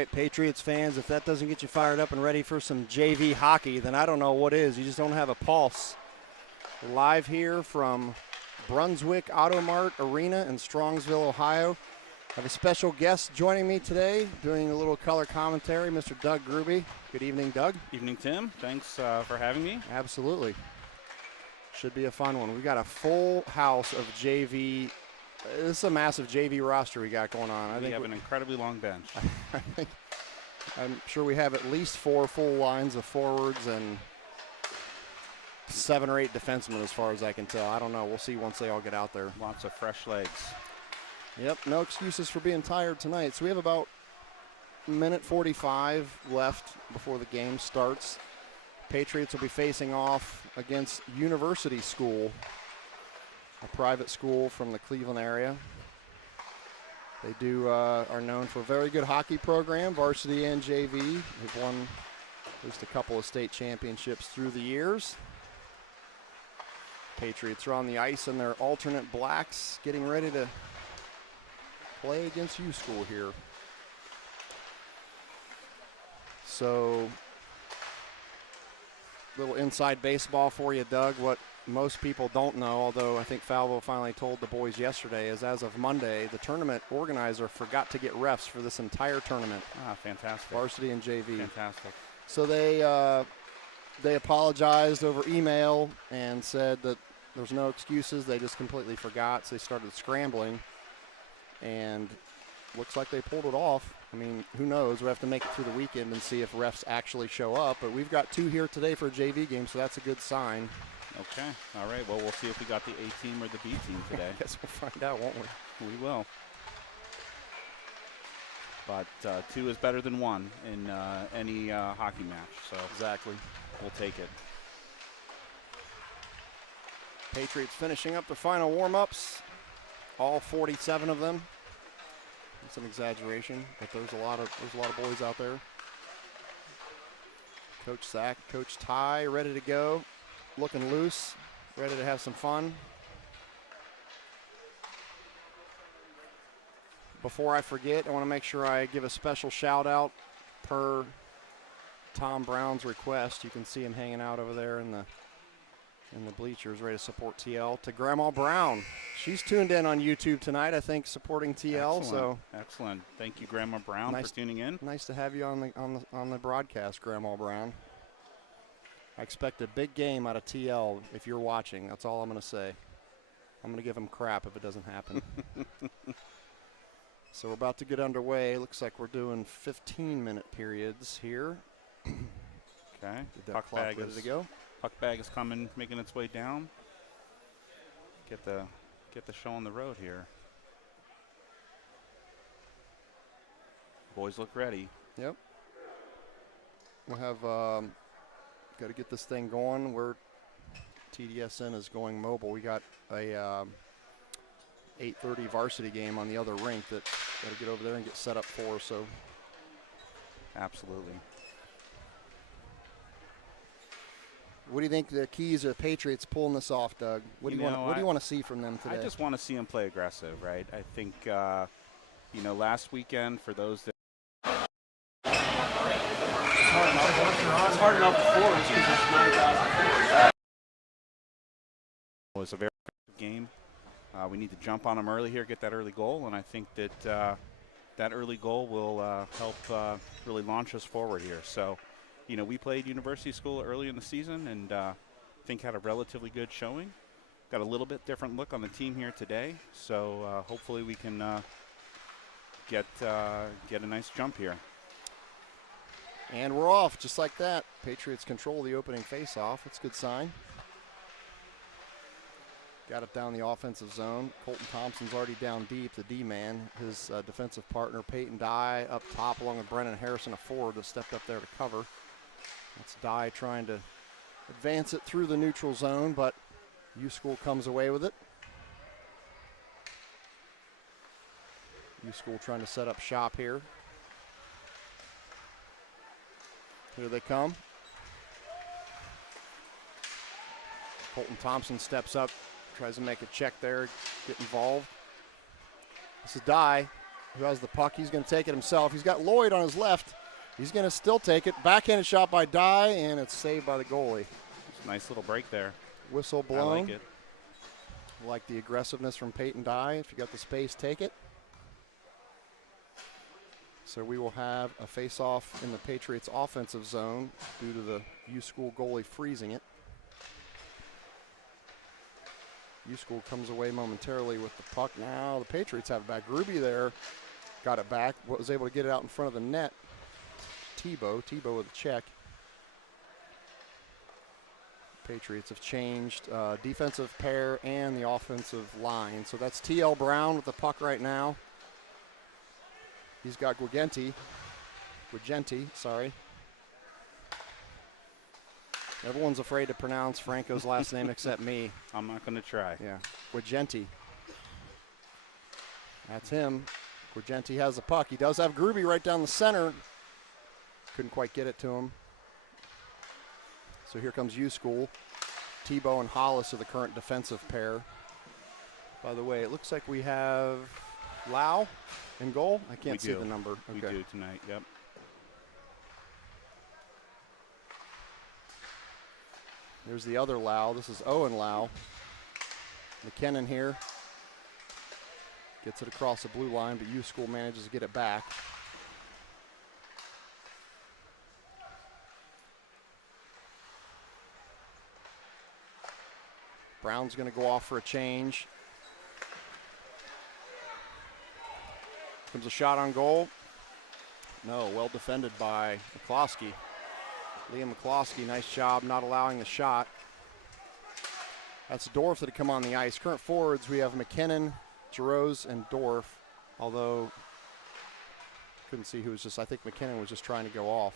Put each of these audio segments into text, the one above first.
right, Patriots fans, if that doesn't get you fired up and ready for some JV hockey, then I don't know what is. You just don't have a pulse. Live here from Brunswick Auto Mart Arena in Strongsville, Ohio. I have a special guest joining me today, doing a little color commentary, Mr. Doug Gruby. Good evening, Doug. Evening, Tim. Thanks for having me. Absolutely. Should be a fun one. We got a full house of JV. This is a massive JV roster we got going on. I think we have an incredibly long bench. I'm sure we have at least 4 full lines of forwards and 7 or 8 defensemen as far as I can tell. I don't know. We'll see once they all get out there. Lots of fresh legs. Yep, no excuses for being tired tonight. So we have about a minute 45 left before the game starts. Patriots will be facing off against University School, a private school from the Cleveland area. They are known for a very good hockey program, varsity and JV. They've won at least a couple of state championships through the years. Patriots are on the ice in their alternate blacks, getting ready to play against U School here. So, little inside baseball for you, Doug. What most people don't know, although I think Falvo finally told the boys yesterday, is as of Monday, the tournament organizer forgot to get refs for this entire tournament. Ah, fantastic. Varsity and JV. Fantastic. So they apologized over email and said that there's no excuses. They just completely forgot, so they started scrambling. And looks like they pulled it off. I mean, who knows? We have to make it through the weekend and see if refs actually show up. But we've got 2 here today for a JV game, so that's a good sign. Okay. All right. Well, we'll see if we got the A team or the B team today. I guess we'll find out, won't we? We will. But 2 is better than 1 in any hockey match. So exactly. We'll take it. Patriots finishing up the final warm-ups. All 47 of them. It's an exaggeration, but there's a lot of boys out there. Coach Zach, Coach Ty, ready to go, looking loose, ready to have some fun. Before I forget, I want to make sure I give a special shout out per Tom Brown's request. You can see him hanging out over there in the bleachers, ready to support TL, to Grandma Brown. She's tuned in on YouTube tonight, I think, supporting TL. Excellent. So excellent. Thank you, Grandma Brown, for tuning in. Nice to have you on the broadcast, Grandma Brown. I expect a big game out of TL if you're watching. That's all I'm going to say. I'm going to give them crap if it doesn't happen. So we're about to get underway. Looks like we're doing 15-minute periods here. Okay. Puck bag ready to go. Puck bag is coming, making its way down. Get the show on the road here. Boys look ready. Yep. We'll have got to get this thing going. We're TDSN is going mobile. We got a 8:30 varsity game on the other rink that got to get over there and get set up for. So absolutely. What do you think the keys are? Patriots pulling this off, Doug? What do you want to see from them today? I just want to see them play aggressive, right? I think, last weekend for those that. It's hard enough before because it's 9,000. It was a very effective game. We need to jump on them early here, get that early goal, and I think that that early goal will help really launch us forward here. So. We played University School early in the season and I think had a relatively good showing. Got a little bit different look on the team here today, so hopefully we can get a nice jump here. And we're off just like that. Patriots control the opening face-off. That's a good sign. Got it down the offensive zone. Colton Thompson's already down deep, the D-man. His defensive partner, Peyton Dye, up top along with Brennan Harrison, a forward that stepped up there to cover. That's Dye trying to advance it through the neutral zone, but U School comes away with it. U School trying to set up shop here. Here they come. Colton Thompson steps up, tries to make a check there, get involved. This is Dye. who has the puck. He's going to take it himself. He's got Lloyd on his left. He's going to still take it. Backhanded shot by Dye, and it's saved by the goalie. It's a nice little break there. Whistle blown. I like it. Like the aggressiveness from Peyton Dye. If you got the space, take it. So we will have a face-off in the Patriots' offensive zone due to the U-School goalie freezing it. U-School comes away momentarily with the puck. Now the Patriots have it back. Gruby there got it back. Was able to get it out in front of the net. Tebow with a check. Patriots have changed defensive pair and the offensive line. So that's T.L. Brown with the puck right now. He's got Guigenti, sorry. Everyone's afraid to pronounce Franco's last name except me. I'm not going to try. Yeah, Guigenti. That's him. Guigenti has the puck. He does have Gruby right down the center. Couldn't quite get it to him. So here comes U-School. Tebow and Hollis are the current defensive pair. By the way, it looks like we have Lau in goal. I can't see the number. Okay. We do tonight, yep. There's the other Lau. This is Owen Lau. McKinnon here. Gets it across the blue line, but U-School manages to get it back. Brown's going to go off for a change. Comes a shot on goal. No, well defended by McCloskey. Liam McCloskey, nice job not allowing the shot. That's Dorff that had come on the ice. Current forwards, we have McKinnon, Jarosz, and Dorff, although couldn't see who was just, I think McKinnon was just trying to go off.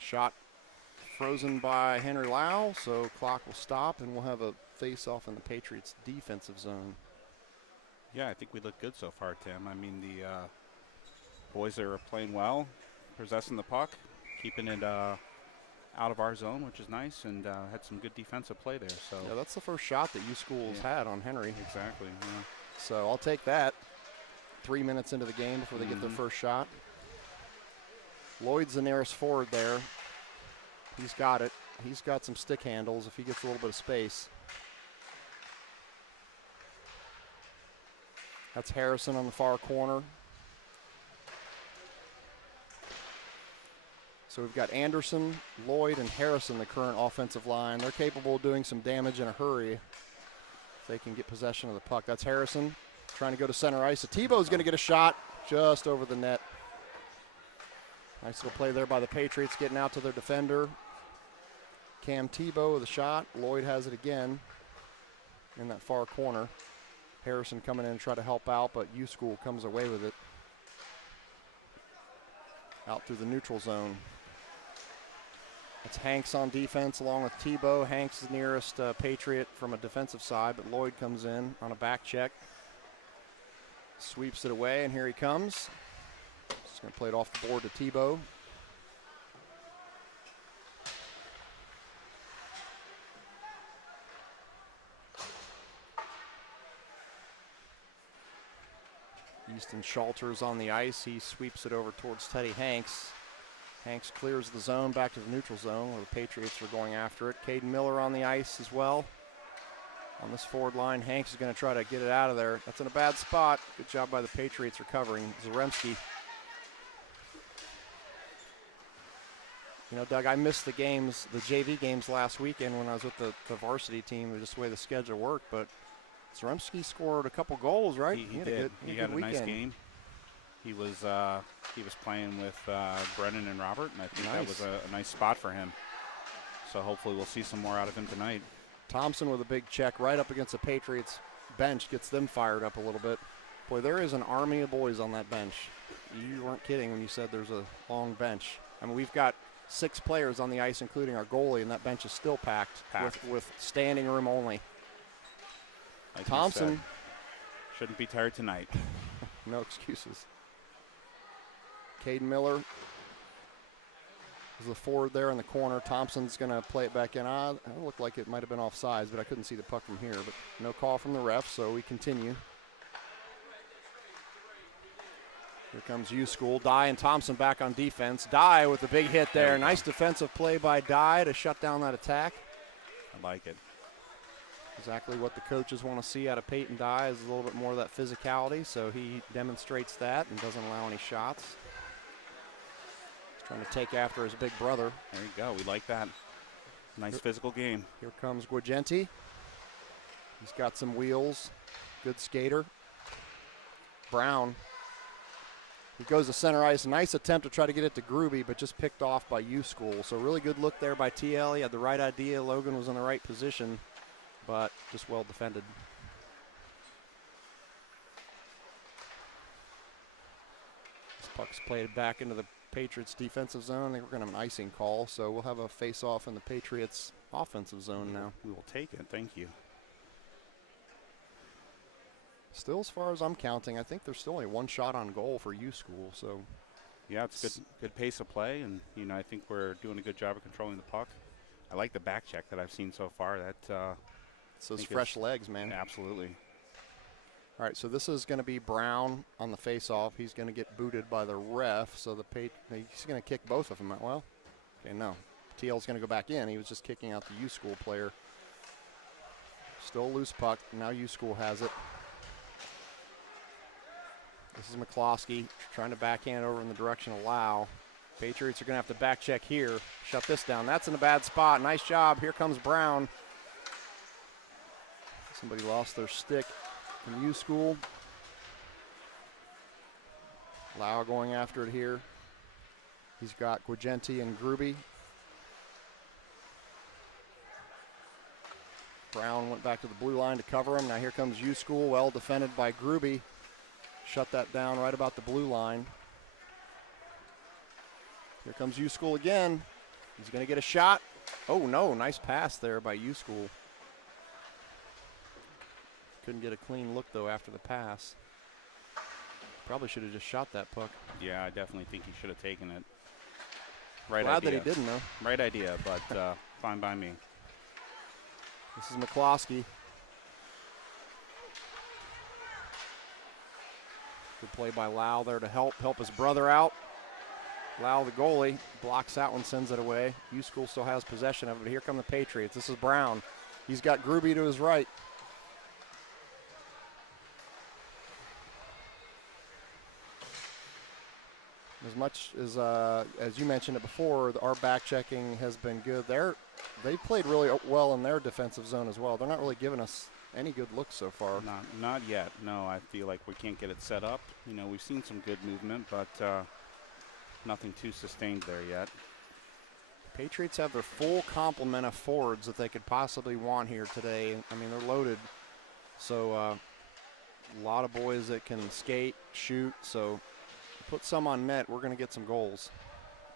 Shot frozen by Henry Lau, so clock will stop, and we'll have a face-off in the Patriots' defensive zone. Yeah, I think we look good so far, Tim. I mean, the boys are playing well, possessing the puck, keeping it out of our zone, which is nice, and had some good defensive play there. So yeah, that's the first shot that U-School's had on Henry. Exactly. Yeah. So I'll take that. 3 minutes into the game before they get their first shot. Lloyd's the nearest forward there. He's got it. He's got some stick handles if he gets a little bit of space. That's Harrison on the far corner. So we've got Anderson, Lloyd, and Harrison, the current offensive line. They're capable of doing some damage in a hurry if they can get possession of the puck. That's Harrison trying to go to center ice. So Tebow's going to get a shot just over the net. Nice little play there by the Patriots, getting out to their defender. Cam Tebow with a shot. Lloyd has it again in that far corner. Harrison coming in and try to help out, but U-School comes away with it. Out through the neutral zone. It's Hanks on defense along with Tebow. Hanks is nearest Patriot from a defensive side, but Lloyd comes in on a back check. Sweeps it away, and here he comes. Just going to play it off the board to Tebow. Easton Shalter's on the ice. He sweeps it over towards Teddy Hanks. Hanks clears the zone back to the neutral zone where the Patriots are going after it. Caden Miller on the ice as well. On this forward line, Hanks is going to try to get it out of there. That's in a bad spot. Good job by the Patriots recovering. Zaremski. You know, Doug, I missed the games, the JV games last weekend when I was with the varsity team, just the way the schedule worked, but Zaremski scored a couple goals, right? He did. He had a nice game. He was playing with Brennan and Robert, and I think that was a nice spot for him. So hopefully we'll see some more out of him tonight. Thompson with a big check right up against the Patriots bench, gets them fired up a little bit. Boy, there is an army of boys on that bench. You weren't kidding when you said there's a long bench. I mean, we've got 6 players on the ice, including our goalie, and that bench is still packed. With standing room only. Like Thompson shouldn't be tired tonight. No excuses. Caden Miller There's the forward there in the corner. Thompson's going to play it back in. It looked like it might have been offsides, but I couldn't see the puck from here. But no call from the ref, so we continue. Here comes U-School. Dye and Thompson back on defense. Dye with the big hit there. Nice defensive play by Dye to shut down that attack. I like it. Exactly what the coaches want to see out of Peyton Dye is a little bit more of that physicality, so he demonstrates that and doesn't allow any shots. He's trying to take after his big brother. There you go. We like that. Nice physical game. Here comes Guagenti. He's got some wheels. Good skater. Brown. He goes to center ice. Nice attempt to try to get it to Gruby, but just picked off by U-School. So really good look there by TL. He had the right idea. Logan was in the right position, but just well defended. This puck's played back into the Patriots defensive zone. I think we're going to have an icing call, so we'll have a face-off in the Patriots offensive zone now. We will take it. Thank you. Still, as far as I'm counting, I think there's still only one shot on goal for U-School. So, yeah, it's good pace of play, and I think we're doing a good job of controlling the puck. I like the back check that I've seen so far. That it's those fresh legs, man. Absolutely. All right, so this is going to be Brown on the face-off. He's going to get booted by the ref. So he's going to kick both of them out. Well, okay, no. TL's going to go back in. He was just kicking out the U-School player. Still loose puck. Now U-School has it. This is McCloskey trying to backhand over in the direction of Lau. Patriots are going to have to back check here. Shut this down. That's in a bad spot. Nice job. Here comes Brown. Somebody lost their stick from U-School. Lau going after it here. He's got Guagenti and Gruby. Brown went back to the blue line to cover him. Now here comes U-School. Well defended by Gruby. Shut that down right about the blue line. Here comes U-School again. He's going to get a shot. Oh, no. Nice pass there by U-School. Couldn't get a clean look, though, after the pass. Probably should have just shot that puck. Yeah, I definitely think he should have taken it. Right Glad idea. that he didn't, though. Right idea, but fine by me. This is McCloskey. Good play by Lau there to help his brother out. Lau, the goalie, blocks that one, sends it away. U-School still has possession of it, but here come the Patriots. This is Brown. He's got Gruby to his right. As much as you mentioned it before, our back checking has been good. They played really well in their defensive zone as well. They're not really giving us any good looks so far. Not yet. No, I feel like we can't get it set up. We've seen some good movement, but nothing too sustained there yet. Patriots have their full complement of forwards that they could possibly want here today. I mean, they're loaded. So a lot of boys that can skate, shoot. So put some on net, we're going to get some goals.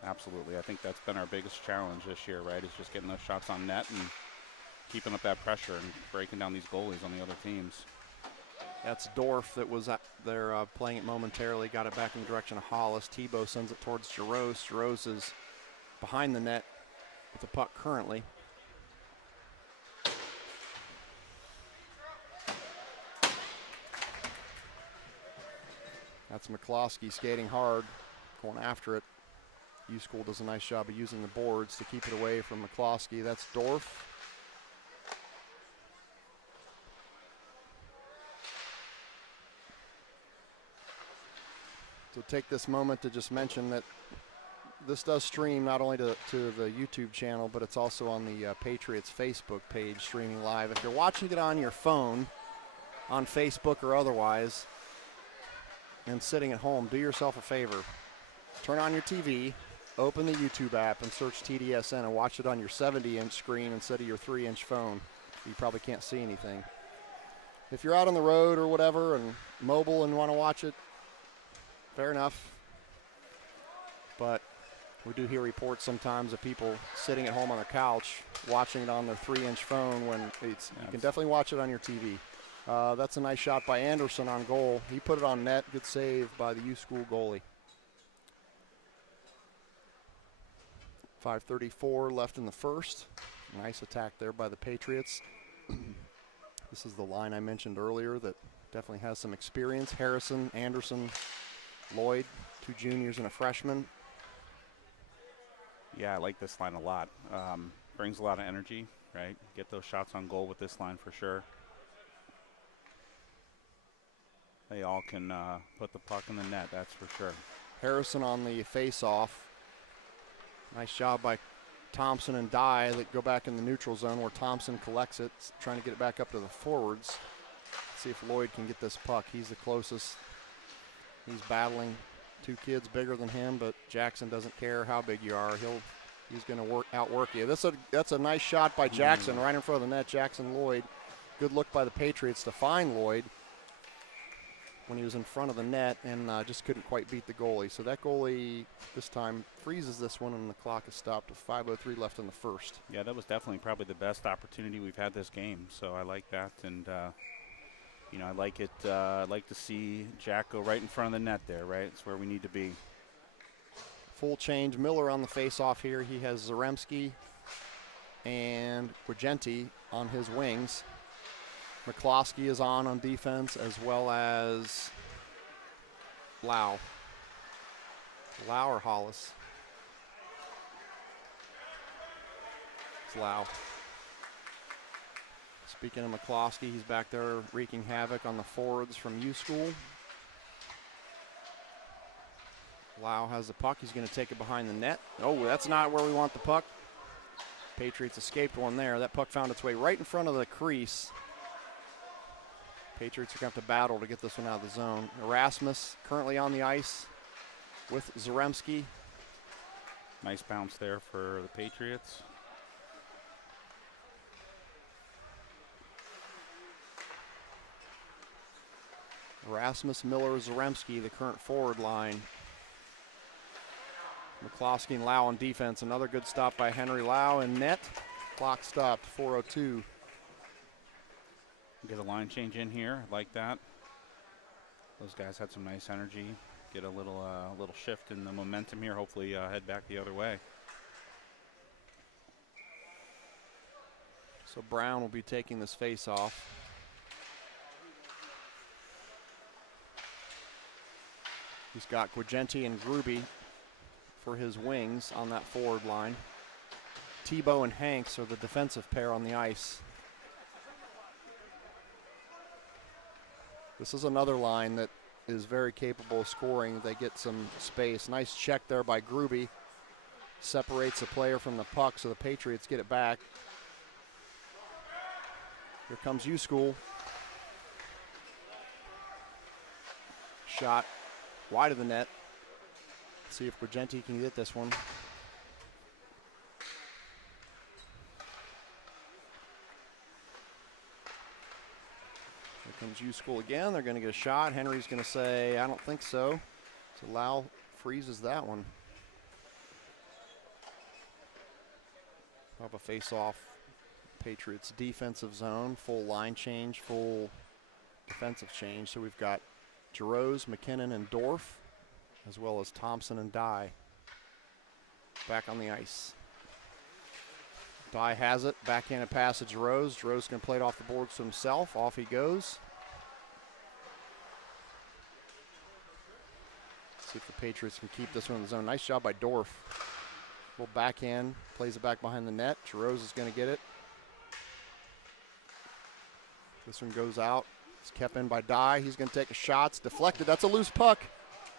Absolutely. I think that's been our biggest challenge this year, right, is just getting those shots on net and keeping up that pressure and breaking down these goalies on the other teams. That's Dorf that was there playing it momentarily, got it back in the direction of Hollis. Tebow sends it towards Jaros. Jaros is behind the net with the puck currently. That's McCloskey skating hard, going after it. U-School does a nice job of using the boards to keep it away from McCloskey. That's Dorf. So take this moment to just mention that this does stream not only to the YouTube channel, but it's also on the Patriots Facebook page streaming live. If you're watching it on your phone, on Facebook or otherwise, and sitting at home, do yourself a favor. Turn on your TV, open the YouTube app, and search TDSN and watch it on your 70-inch screen instead of your 3-inch phone. You probably can't see anything. If you're out on the road or whatever and mobile and want to watch it, fair enough. But we do hear reports sometimes of people sitting at home on their couch watching it on their 3-inch phone when you can definitely watch it on your TV. That's a nice shot by Anderson on goal. He put it on net. Good save by the U-School goalie. 5:34 left in the first. Nice attack there by the Patriots. This is the line I mentioned earlier that definitely has some experience. Harrison, Anderson, Lloyd, 2 juniors and a freshman. Yeah, I like this line a lot. Brings a lot of energy, right? Get those shots on goal with this line for sure. They all can put the puck in the net, that's for sure. Harrison on the face-off. Nice job by Thompson and Dye that go back in the neutral zone where Thompson collects it, trying to get it back up to the forwards. Let's see if Lloyd can get this puck. He's the closest. He's battling 2 kids bigger than him, but Jackson doesn't care how big you are. He's going to outwork you. That's a nice shot by Jackson right in front of the net. Jackson Lloyd. Good look by the Patriots to find Lloyd when he was in front of the net and just couldn't quite beat the goalie. So that goalie this time freezes this one and the clock is stopped with 5:03 left in the first. Yeah, that was definitely probably the best opportunity we've had this game. So I like that, and you know, I like it. I'd like to see Jack go right in front of the net there, right? It's where we need to be. Full change. Miller on the face-off here. He has Zaremski and Quigenti on his wings. McCloskey is on defense, as well as Lau. Lau or Hollis? It's Lau. Speaking of McCloskey, he's back there wreaking havoc on the forwards from U School. Lau has the puck. He's going to take it behind the net. Oh, that's not where we want the puck. Patriots escaped one there. That puck found its way right in front of the crease. Patriots are going to have to battle to get this one out of the zone. Erasmus currently on the ice with Zaremski. Nice bounce there for the Patriots. Erasmus, Miller, Zaremski, the current forward line. McCloskey and Lau on defense. Another good stop by Henry Lau in net. Clock stopped, 4:02. Get a line change in here, like that. Those guys had some nice energy. Get a little shift in the momentum here. Hopefully head back the other way. So Brown will be taking this face off. He's got Quigenti and Gruby for his wings on that forward line. Tebow and Hanks are the defensive pair on the ice. This is another line that is very capable of scoring. They get some space. Nice check there by Gruby. Separates the player from the puck, so the Patriots get it back. Here comes U School. Shot wide of the net. See if Quigenti can get this one. Here comes U School again. They're going to get a shot. Henry's going to say, I don't think so. So Lau freezes that one. Have a face-off. Patriots defensive zone. Full line change, full defensive change. So we've got Jarosz, McKinnon, and Dorf, as well as Thompson and Dye back on the ice. Dye has it. Backhanded pass to Jarosz. Jarosz going to play it off the boards to himself. Off he goes. See if the Patriots can keep this one in the zone. Nice job by Dorf. Little backhand. Plays it back behind the net. Jarosz is going to get it. This one goes out. It's kept in by Dye. He's going to take a shot. It's deflected. That's a loose puck.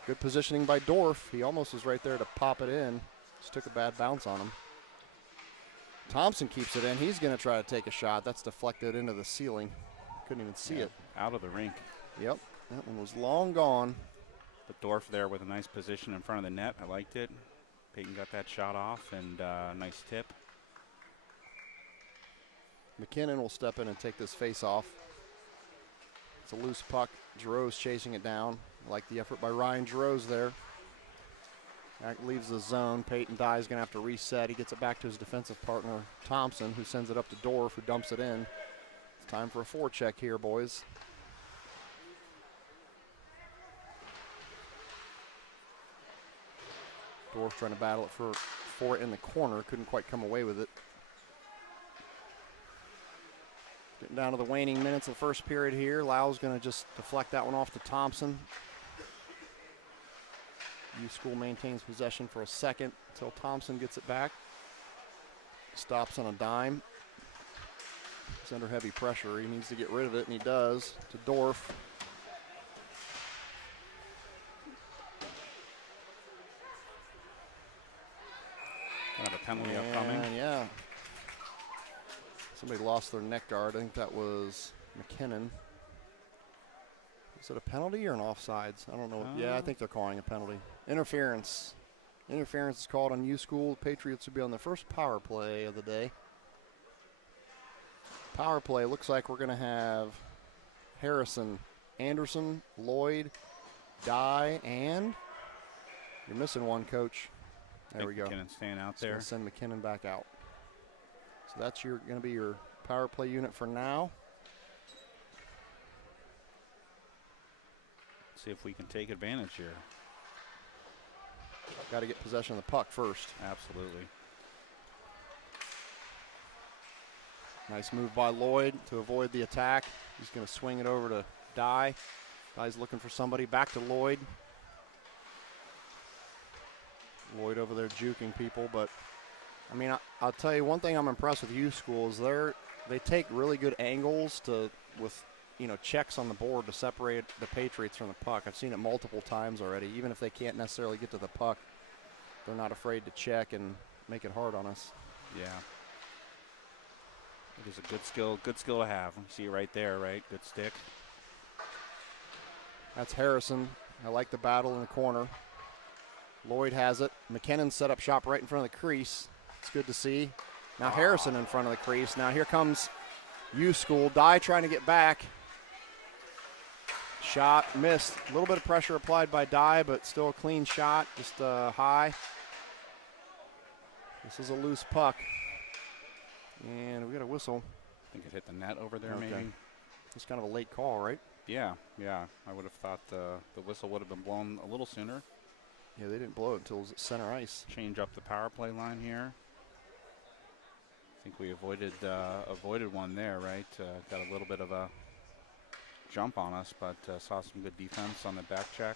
Good positioning by Dorf. He almost was right there to pop it in. Just took a bad bounce on him. Thompson keeps it in. He's going to try to take a shot. That's deflected into the ceiling. Couldn't even see it. Out of the rink. Yep, that one was long gone. But Dorf there with a nice position in front of the net. I liked it. Peyton got that shot off, and nice tip. McKinnon will step in and take this face off. It's a loose puck. Jarosz chasing it down. I like the effort by Ryan Jarosz there. That leaves the zone. Peyton Dye is going to have to reset. He gets it back to his defensive partner, Thompson, who sends it up to Dorf, who dumps it in. It's time for a forecheck here, boys. Dorf trying to battle it for for it in the corner. Couldn't quite come away with it. Getting down to the waning minutes of the first period here. Lau's going to just deflect that one off to Thompson. U School maintains possession for a second until Thompson gets it back. Stops on a dime. He's under heavy pressure. He needs to get rid of it, and he does, to Dorf. Have a penalty upcoming. Yeah. Somebody lost their neck guard. I think that was McKinnon. Is it a penalty or an offsides? I don't know. Yeah, I think they're calling a penalty. Interference. Interference is called on U School. The Patriots will be on the first power play of the day. Power play looks like we're going to have Harrison, Anderson, Lloyd, Dye, and you're missing one, Coach. There we go. McKinnon staying out there. Send McKinnon back out. So that's going to be your power play unit for now. See if we can take advantage here. Got to get possession of the puck first. Absolutely. Nice move by Lloyd to avoid the attack. He's going to swing it over to Dye. Dye's looking for somebody. Back to Lloyd. Lloyd over there juking people, but I mean, I'll tell you one thing I'm impressed with U School is they take really good angles with checks on the board to separate the Patriots from the puck. I've seen it multiple times already. Even if they can't necessarily get to the puck, they're not afraid to check and make it hard on us. Yeah. It is a good skill to have. You see it right there, right? Good stick. That's Harrison. I like the battle in the corner. Lloyd has it. McKinnon set up shop right in front of the crease. It's good to see. Now Harrison in front of the crease. Now here comes U School. Dye trying to get back. Shot missed. A little bit of pressure applied by Dye, but still a clean shot. Just high. This is a loose puck. And we got a whistle. I think it hit the net over there, okay. maybe. It's kind of a late call, right? Yeah. I would have thought the whistle would have been blown a little sooner. Yeah, they didn't blow it until it was at center ice. Change up the power play line here. I think we avoided one there, right? Got a little bit of a jump on us, but saw some good defense on the back check.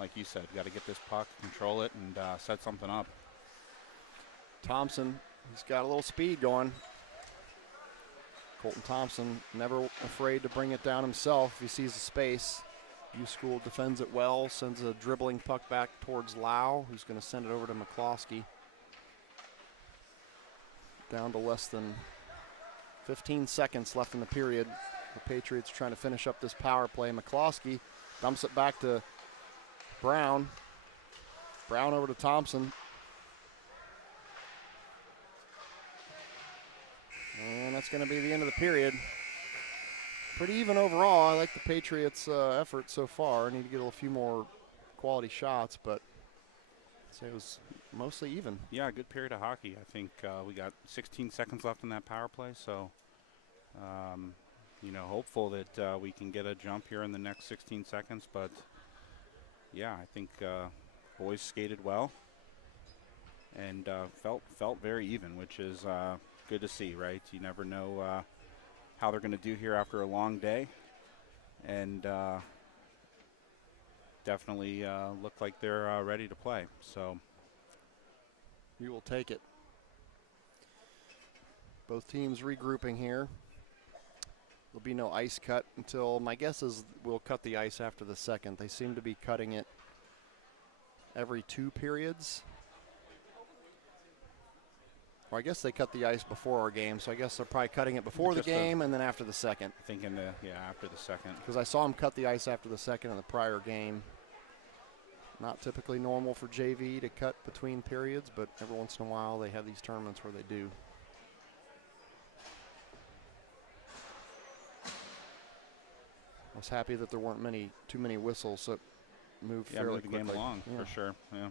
Like you said, got to get this puck, control it, and set something up. Thompson, he's got a little speed going. Colton Thompson, never afraid to bring it down himself if he sees the space. U School defends it well, sends a dribbling puck back towards Lau, who's going to send it over to McCloskey. Down to less than 15 seconds left in the period. The Patriots trying to finish up this power play. McCloskey dumps it back to Brown. Brown over to Thompson. And that's going to be the end of the period. Pretty even overall. I like the Patriots' effort so far. I need to get a few more quality shots, but I'd say it was mostly even. Yeah, good period of hockey. I think we got 16 seconds left in that power play, so hopeful that we can get a jump here in the next 16 seconds. But yeah, I think boys skated well and felt very even, which is good to see, right? You never know how they're going to do here after a long day, and definitely look like they're ready to play. So you will take it. Both teams regrouping here. There'll be no ice cut until, my guess is we'll cut the ice after the second. They seem to be cutting it every 2 periods. Or I guess they cut the ice before our game, so I guess they're probably cutting it before the game and then after the second. I think after the second. Because I saw them cut the ice after the second in the prior game. Not typically normal for JV to cut between periods, but every once in a while they have these tournaments where they do. I was happy that there weren't too many whistles, so it moved fairly quickly. Moved the game along, for sure. Yeah.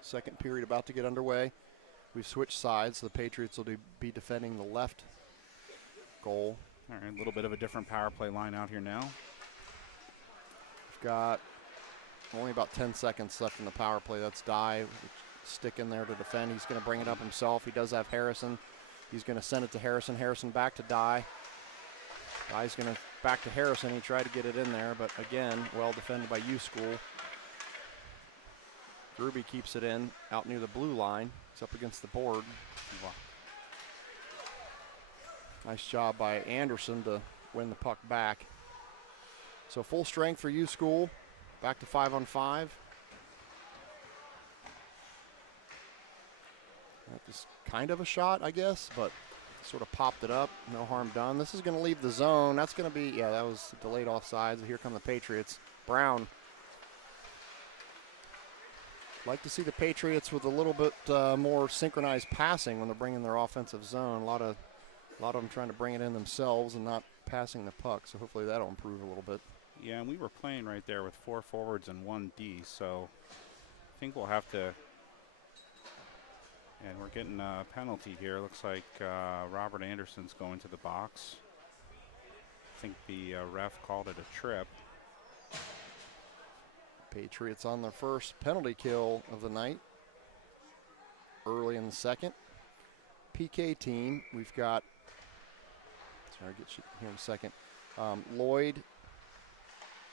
Second period about to get underway. We've switched sides. The Patriots will be defending the left goal. All right, a little bit of a different power play line out here now. We've got Only about 10 seconds left in the power play. That's Dye. Stick in there to defend. He's going to bring it up himself. He does have Harrison. He's going to send it to Harrison. Harrison back to Dye. Dye's going to back to Harrison. He tried to get it in there, but again, well defended by U School. Gruby keeps it in out near the blue line. He's up against the board. Wow. Nice job by Anderson to win the puck back. So full strength for U School. Back to 5-on-5. That was kind of a shot, I guess, but sort of popped it up. No harm done. This is going to leave the zone. That's going to be, yeah, that was delayed offsides. Here come the Patriots. Brown. Like to see the Patriots with a little bit more synchronized passing when they're bringing their offensive zone. A lot of them trying to bring it in themselves and not passing the puck. So hopefully that'll improve a little bit. Yeah, and we were playing right there with 4 forwards and 1 D. So I think we'll have to. And we're getting a penalty here. Looks like Robert Anderson's going to the box. I think the ref called it a trip. Patriots on their first penalty kill of the night. Early in the second. PK team, we've got, sorry, I'll get you here in a second. Lloyd,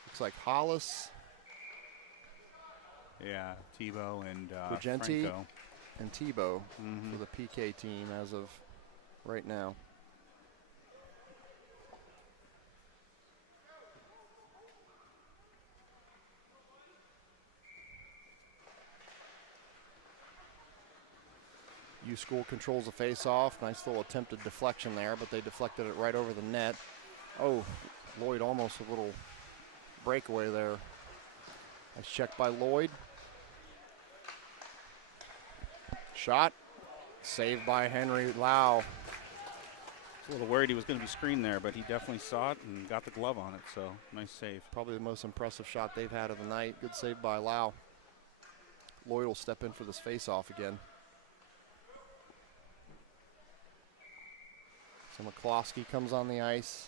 looks like Hollis. Yeah, Tebow and Gugenti Franco. And Tebow for the PK team as of right now. U School controls the face-off. Nice little attempted deflection there, but they deflected it right over the net. Oh, Lloyd almost a little breakaway there. Nice check by Lloyd. Shot. Saved by Henry Lau. A little worried he was going to be screened there, but he definitely saw it and got the glove on it, so nice save. Probably the most impressive shot they've had of the night. Good save by Lau. Lloyd will step in for this face-off again. So McCloskey comes on the ice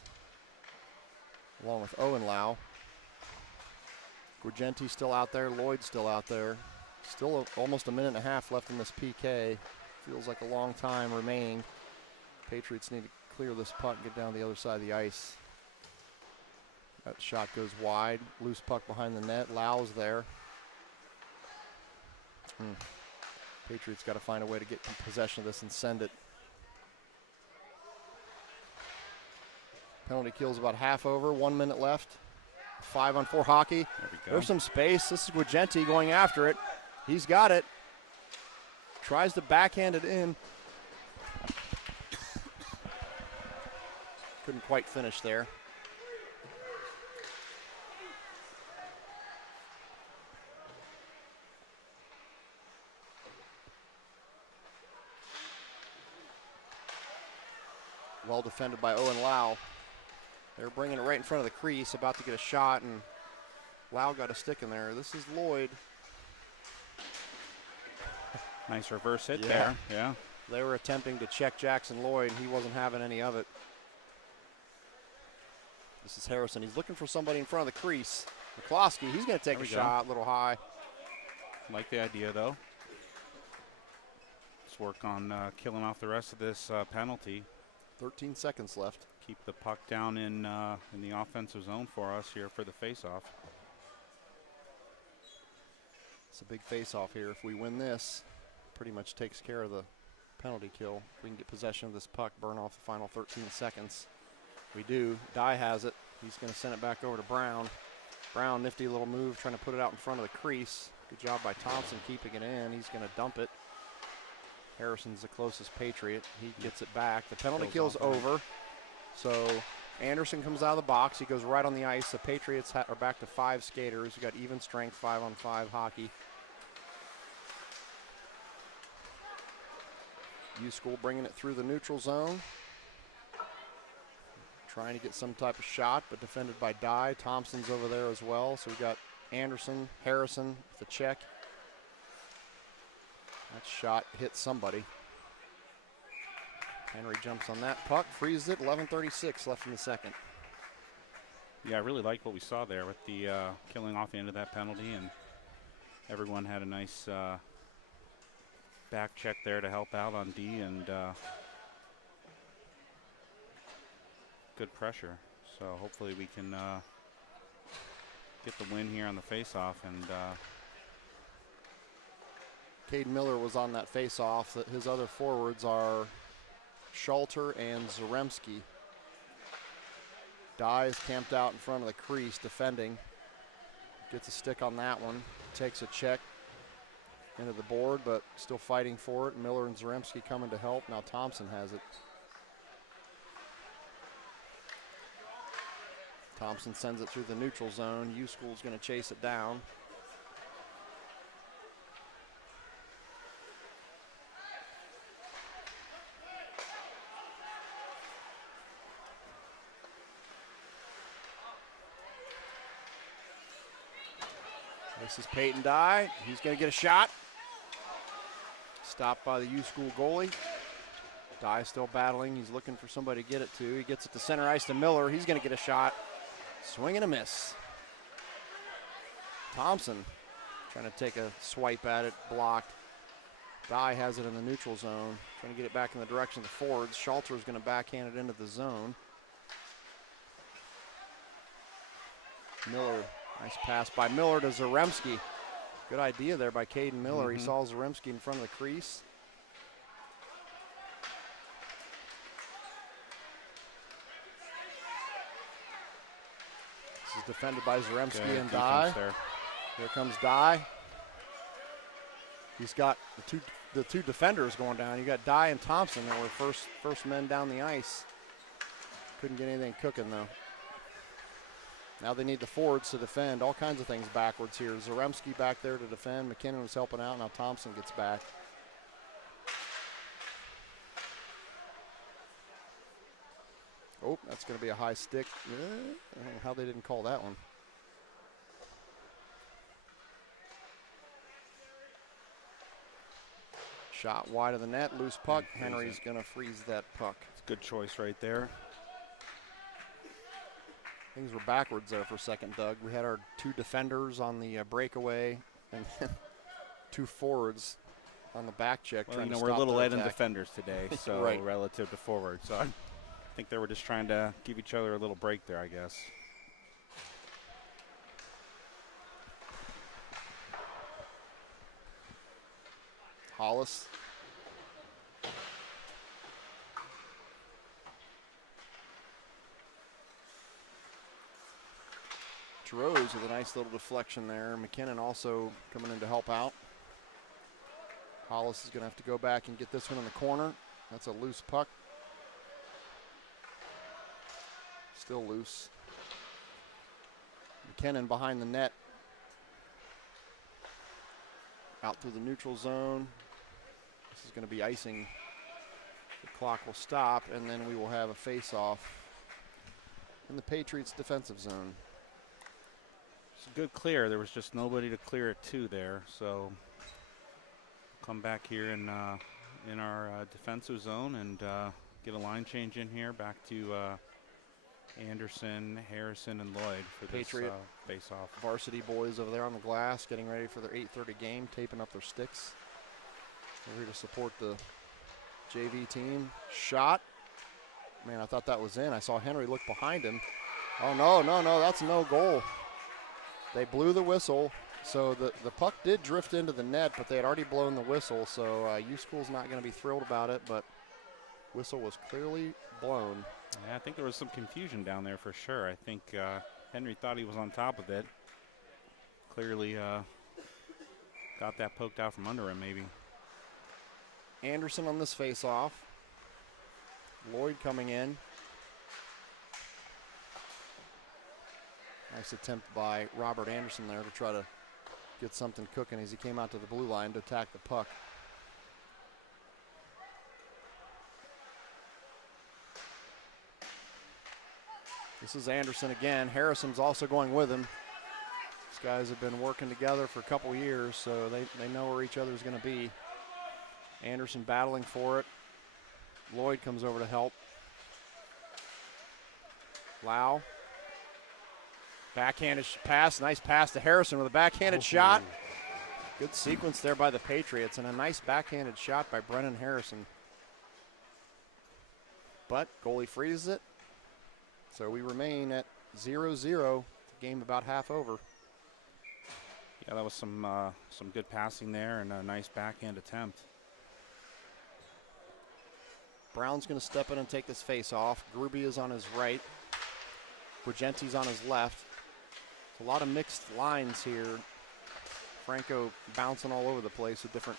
along with Owen Lau. Gugenti still out there. Lloyd still out there. Still almost a minute and a half left in this PK. Feels like a long time remaining. Patriots need to clear this puck and get down the other side of the ice. That shot goes wide. Loose puck behind the net. Lau's there. Patriots got to find a way to get possession of this and send it. Penalty kill's about half over. 1 minute left. 5-on-4 hockey. There's some space. This is Gugenti going after it. He's got it. Tries to backhand it in. Couldn't quite finish there. Well defended by Owen Lau. They're bringing it right in front of the crease, about to get a shot, and Lau got a stick in there. This is Lloyd. Nice reverse hit there. Yeah. They were attempting to check Jackson Lloyd, and he wasn't having any of it. This is Harrison. He's looking for somebody in front of the crease. McCloskey, he's going to take a shot, a little high. Like the idea, though. Let's work on killing off the rest of this penalty. 13 seconds left. Keep the puck down in the offensive zone for us here for the faceoff. It's a big face-off here. If we win this, pretty much takes care of the penalty kill. If we can get possession of this puck, burn off the final 13 seconds. We do. Dye has it. He's going to send it back over to Brown. Brown, nifty little move, trying to put it out in front of the crease. Good job by Thompson keeping it in. He's going to dump it. Harrison's the closest Patriot. He gets it back. The penalty kill's over. So Anderson comes out of the box. He goes right on the ice. The Patriots are back to 5 skaters. We've got even strength 5-on-5 hockey. U School bringing it through the neutral zone. Trying to get some type of shot, but defended by Dye. Thompson's over there as well. So we've got Anderson, Harrison with the check. That shot hit somebody. Henry jumps on that puck, freezes it. 11:36 left in the second. Yeah, I really like what we saw there with the killing off the end of that penalty, and everyone had a nice back check there to help out on D, and good pressure. So hopefully we can get the win here on the face-off. And Caden Miller was on that face-off. His other forwards are Schalter and Zaremski. Dye is camped out in front of the crease defending. Gets a stick on that one. Takes a check into the board, but still fighting for it. Miller and Zaremski coming to help. Now Thompson has it. Thompson sends it through the neutral zone. U-School's going to chase it down. This is Peyton Dye. He's going to get a shot. Stopped by the U-School goalie. Dye still battling. He's looking for somebody to get it to. He gets it to center ice to Miller. He's going to get a shot. Swing and a miss. Thompson trying to take a swipe at it. Blocked. Dye has it in the neutral zone. Trying to get it back in the direction of the forwards. Schalter is going to backhand it into the zone. Miller. Nice pass by Miller to Zaremski. Good idea there by Caden Miller. He saw Zaremski in front of the crease. This is defended by Zaremski and Dye. Here comes Dye. He's got the two defenders going down. You got Dye and Thompson that were first men down the ice. Couldn't get anything cooking though. Now they need the forwards to defend. All kinds of things backwards here. Zaremski back there to defend. McKinnon was helping out. Now Thompson gets back. Oh, that's going to be a high stick. I don't know how they didn't call that one. Shot wide of the net. Loose puck. Henry's going to freeze that puck. It's a good choice right there. Things were backwards there for a second, Doug. We had our two defenders on the breakaway and two forwards on the back check. Well, trying to we're a stop little their late in attack. defenders today, so Right. relative to forwards. So I think they were just trying to give each other a little break there, I guess. Hollis. Rose with a nice little deflection there. McKinnon also coming in to help out. Hollis is going to have to go back and get this one in the corner. That's a loose puck. Still loose. McKinnon behind the net. Out through the neutral zone. This is going to be icing. The clock will stop, and then we will have a face-off in the Patriots' defensive zone. It's a good clear. There was just nobody to clear it to there. So come back here in our defensive zone and get a line change in here. Back to Anderson, Harrison, and Lloyd for Patriot this face-off. Varsity boys over there on the glass getting ready for their 8:30 game, taping up their sticks. We're here to support the JV team. Shot. Man, I thought that was in. I saw Henry look behind him. Oh, no, that's no goal. They blew the whistle, so the puck did drift into the net, but they had already blown the whistle, so U-School's not going to be thrilled about it, but whistle was clearly blown. Yeah, I think there was some confusion down there for sure. I think Henry thought he was on top of it. Clearly got that poked out from under him maybe. Anderson on this face-off. Lloyd coming in. Nice attempt by Robert Anderson there to try to get something cooking as he came out to the blue line to attack the puck. This is Anderson again. Harrison's also going with him. These guys have been working together for a couple years, so they know where each other's going to be. Anderson battling for it. Lloyd comes over to help. Lau. Backhanded pass, nice pass to Harrison with a backhanded shot. Good sequence there by the Patriots and a nice backhanded shot by Brennan Harrison. But goalie freezes it. So we remain at 0-0. The game about half over. Yeah, that was some good passing there and a nice backhand attempt. Brown's going to step in and take this face off. Gruby is on his right. Brigenti's on his left. It's a lot of mixed lines here. Franco bouncing all over the place with different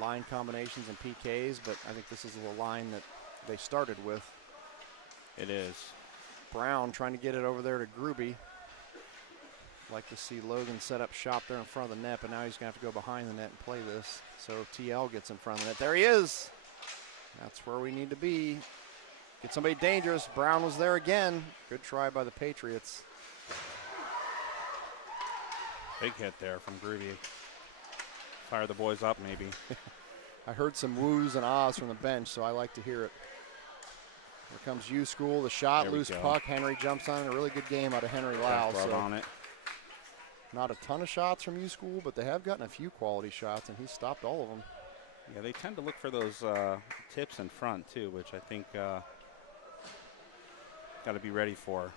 line combinations and PKs, but I think this is the line that they started with. It is. Brown trying to get it over there to Gruby. Like to see Logan set up shop there in front of the net, but now he's going to have to go behind the net and play this. So TL gets in front of the net. There he is. That's where we need to be. Get somebody dangerous. Brown was there again. Good try by the Patriots. Big hit there from Gruby. Fire the boys up, maybe. I heard some woos and ahs from the bench, so I like to hear it. Here comes U-School. The shot, loose puck. Henry jumps on it. A really good game out of Henry Lau. So on it. Not a ton of shots from U-School, but they have gotten a few quality shots, and he stopped all of them. Yeah, they tend to look for those tips in front, too, which I think got to be ready for.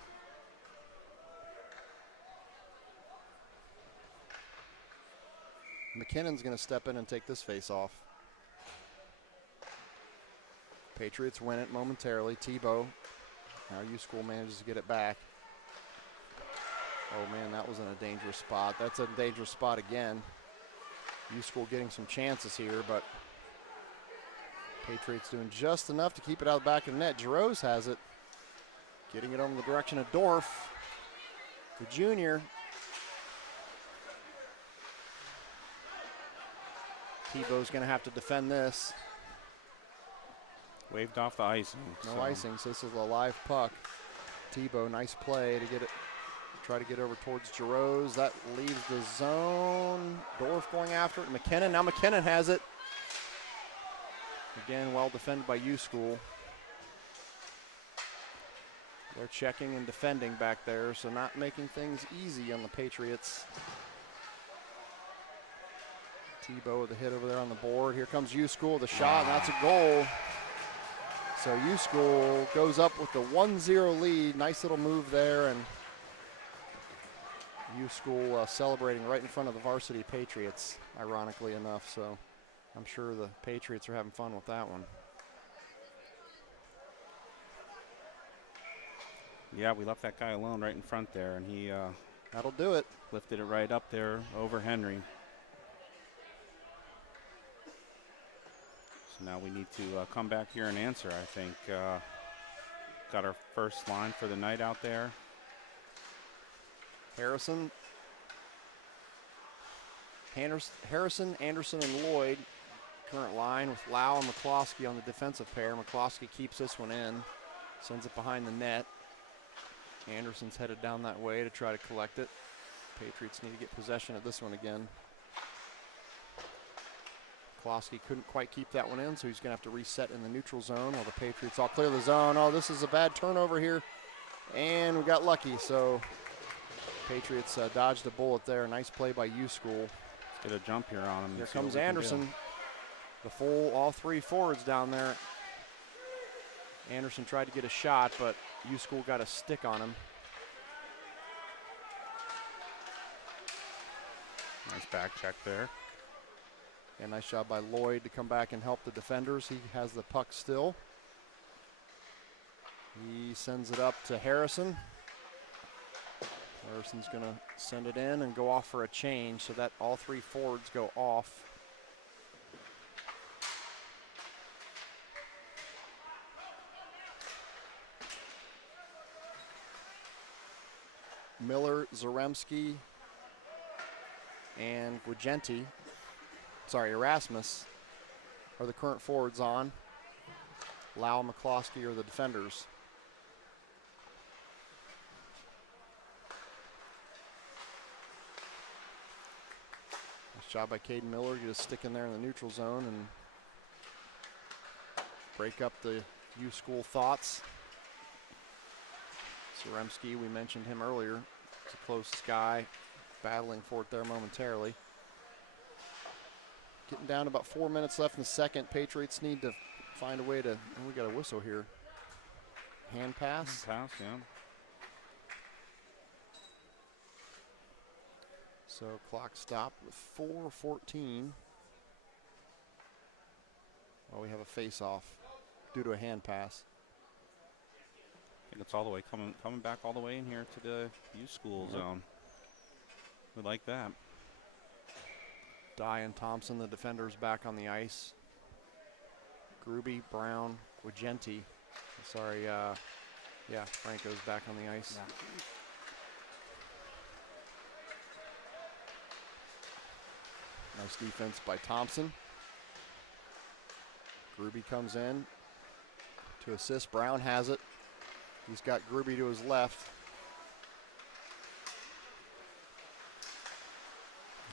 McKinnon's going to step in and take this face off. Patriots win it momentarily. Tebow. Now U-School manages to get it back. Oh, man, that was in a dangerous spot. That's a dangerous spot again. U-School getting some chances here, but Patriots doing just enough to keep it out the back of the net. Jarosz has it. Getting it over the direction of Dorf. The junior. Tebow's going to have to defend this. Waved off the icing. No icing, so this is a live puck. Tebow, nice play to get it. Try to get over towards Jarosz. That leaves the zone. Dorf going after it. McKinnon, now McKinnon has it. Again, well defended by U-School. They're checking and defending back there, so not making things easy on the Patriots. Tebow with a hit over there on the board. Here comes U-School, the shot, and that's a goal. So U-School goes up with the 1-0 lead. Nice little move there, and U-School celebrating right in front of the varsity Patriots, ironically enough. So I'm sure the Patriots are having fun with that one. Yeah, we left that guy alone right in front there, and he that'll do it. Lifted it right up there over Henry. So now we need to come back here and answer, I think. Got our first line for the night out there. Harrison, Anderson, and Lloyd. Current line with Lau and McCloskey on the defensive pair. McCloskey keeps this one in, sends it behind the net. Anderson's headed down that way to try to collect it. Patriots need to get possession of this one again. McCloskey couldn't quite keep that one in, so he's going to have to reset in the neutral zone while the Patriots all clear the zone. Oh, this is a bad turnover here, and we got lucky, so Patriots dodged a bullet there. Nice play by U-School. Get a jump here on him. Here comes Anderson. All three forwards down there. Anderson tried to get a shot, but U-School got a stick on him. Nice back check there. And nice job by Lloyd to come back and help the defenders. He has the puck still. He sends it up to Harrison. Harrison's going to send it in and go off for a change so that all three forwards go off. Miller, Zaremski, and Erasmus are the current forwards on. Lau and McCloskey are the defenders. Nice job by Caden Miller to get a stick in there in the neutral zone and break up the U-School thoughts. Zaremski, we mentioned him earlier. He's a close guy, battling for it there momentarily. Getting down to about 4 minutes left in the second. Patriots need to find a way to, and we got a whistle here. Hand pass. Hand pass, yeah. So clock stopped with 4:14. Oh, we have a face-off due to a hand pass. I think it's all the way coming back all the way in here to the U school zone. We like that. Dye and Thompson, the defenders, back on the ice. Gruby, Brown, Guagenti. Sorry, yeah, Franco's back on the ice. Yeah. Nice defense by Thompson. Gruby comes in to assist. Brown has it. He's got Gruby to his left.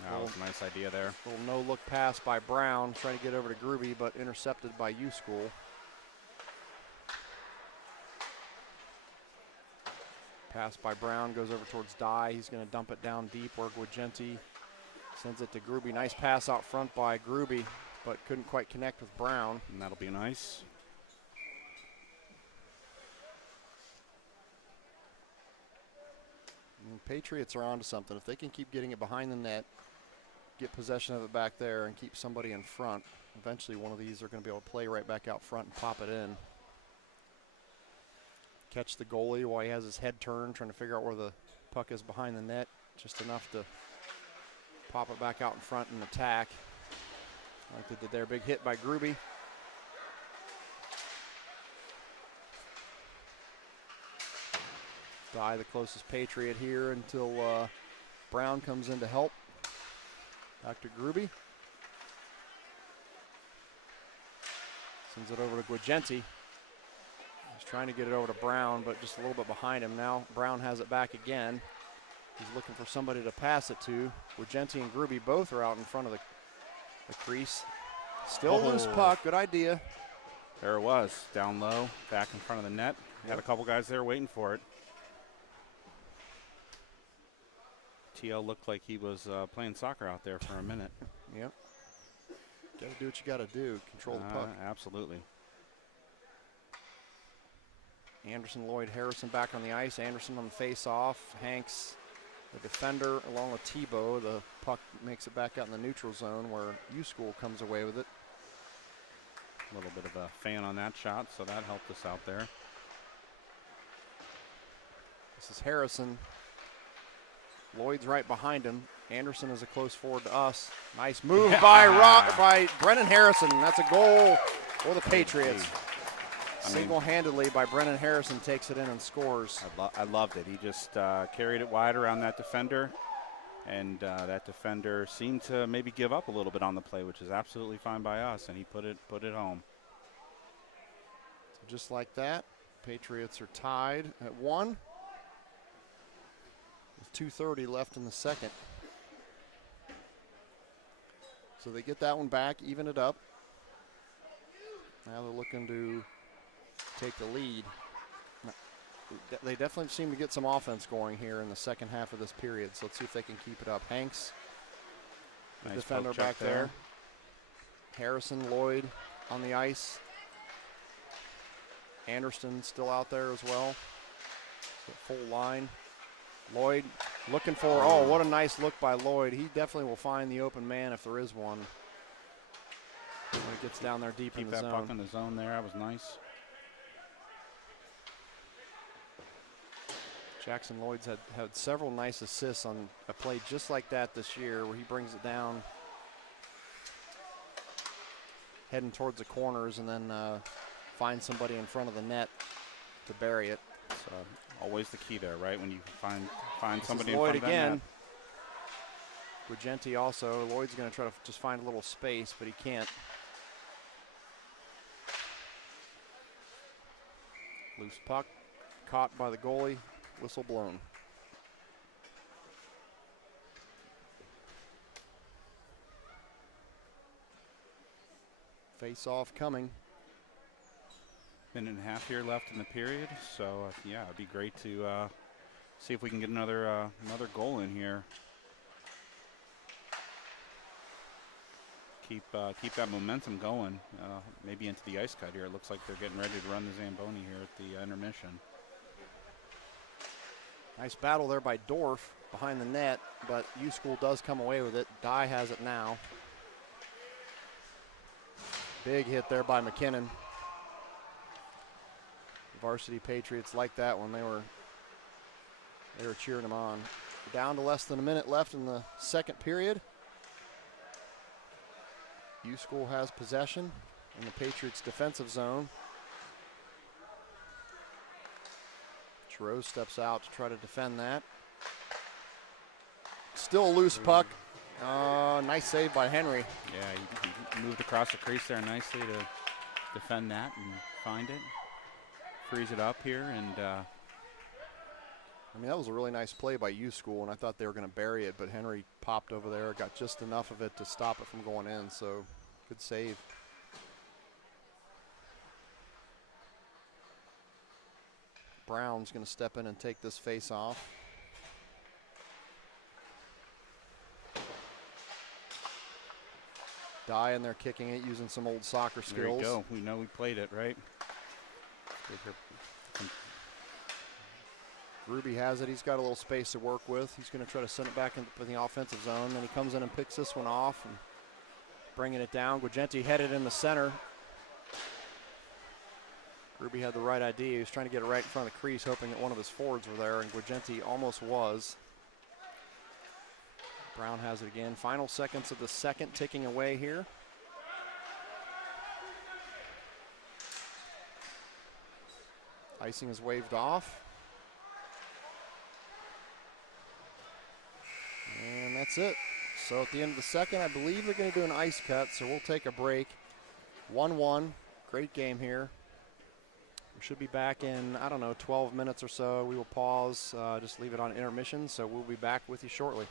That was a nice idea there. Little no-look pass by Brown, trying to get over to Gruby, but intercepted by U School. Pass by Brown goes over towards Dye. He's going to dump it down deep where Guagenti sends it to Gruby. Nice pass out front by Gruby, but couldn't quite connect with Brown. And that'll be nice. And Patriots are onto something. If they can keep getting it behind the net, get possession of it back there, and keep somebody in front, eventually one of these are going to be able to play right back out front and pop it in. Catch the goalie while he has his head turned, trying to figure out where the puck is behind the net, just enough to pop it back out in front and attack. Like they did there. Big hit by Gruby. Dye the closest Patriot here until Brown comes in to help. Back to Gruby. Sends it over to Guagenti. He's trying to get it over to Brown, but just a little bit behind him. Now Brown has it back again. He's looking for somebody to pass it to. Guagenti and Gruby both are out in front of the crease. Still loose puck, good idea. There it was, down low, back in front of the net. Had a couple guys there waiting for it. TL looked like he was playing soccer out there for a minute. Yep. Got to do what you got to do. Control the puck. Absolutely. Anderson, Lloyd, Harrison back on the ice. Anderson on the face-off. Hanks, the defender, along with Tebow. The puck makes it back out in the neutral zone where U School comes away with it. A little bit of a fan on that shot, so that helped us out there. This is Harrison. Lloyd's right behind him. Anderson is a close forward to us. Nice move by Brennan Harrison. That's a goal for the Patriots. Single-handedly by Brennan Harrison takes it in and scores. I loved it. He just carried it wide around that defender, and that defender seemed to maybe give up a little bit on the play, which is absolutely fine by us, and he put it home. So just like that, Patriots are tied at 1. 2:30 left in the second. So they get that one back, even it up. Now they're looking to take the lead. They definitely seem to get some offense going here in the second half of this period. So let's see if they can keep it up. Hanks, the Nice defender back there. Harrison, Lloyd on the ice. Anderson still out there as well. So full line. Lloyd looking for, what a nice look by Lloyd. He definitely will find the open man if there is one. When he gets down there deep in the zone. Keep that puck in the zone there, that was nice. Jackson Lloyd's had several nice assists on a play just like that this year where he brings it down, heading towards the corners, and then finds somebody in front of the net to bury it. So always the key there, right? When you find somebody in Lloyd front of again. that net. Guagenti also. Lloyd's going to try to just find a little space, but he can't. Loose puck, caught by the goalie, whistle blown. Face off coming. Minute and a half here left in the period, so yeah, it'd be great to see if we can get another goal in here. keep that momentum going, maybe into the ice cut here. It looks like they're getting ready to run the Zamboni here at the intermission. Nice battle there by Dorf behind the net, but U School does come away with it. Dye has it now. Big hit there by McKinnon. Varsity Patriots like that when they were cheering him on. Down to less than a minute left in the second period. U School has possession in the Patriots' defensive zone. Rose steps out to try to defend that. Still a loose puck. Nice save by Henry. Yeah, he moved across the crease there nicely to defend that and find it. Freeze it up here, and I mean, that was a really nice play by U School, and I thought they were going to bury it, but Henry popped over there, got just enough of it to stop it from going in, so good save. Brown's going to step in and take this face off. Dye in there kicking it, using some old soccer skills. There you go. We know we played it, right? Ruby has it. He's got a little space to work with. He's going to try to send it back in the offensive zone. Then he comes in and picks this one off and bringing it down. Guagenti headed in the center. Ruby had the right idea. He was trying to get it right in front of the crease, hoping that one of his forwards were there, and Guagenti almost was. Brown has it again. Final seconds of the second ticking away here. Icing is waved off. And that's it. So at the end of the second, I believe they're going to do an ice cut, so we'll take a break. 1-1. Great game here. We should be back in, 12 minutes or so. We will pause, just leave it on intermission, so we'll be back with you shortly.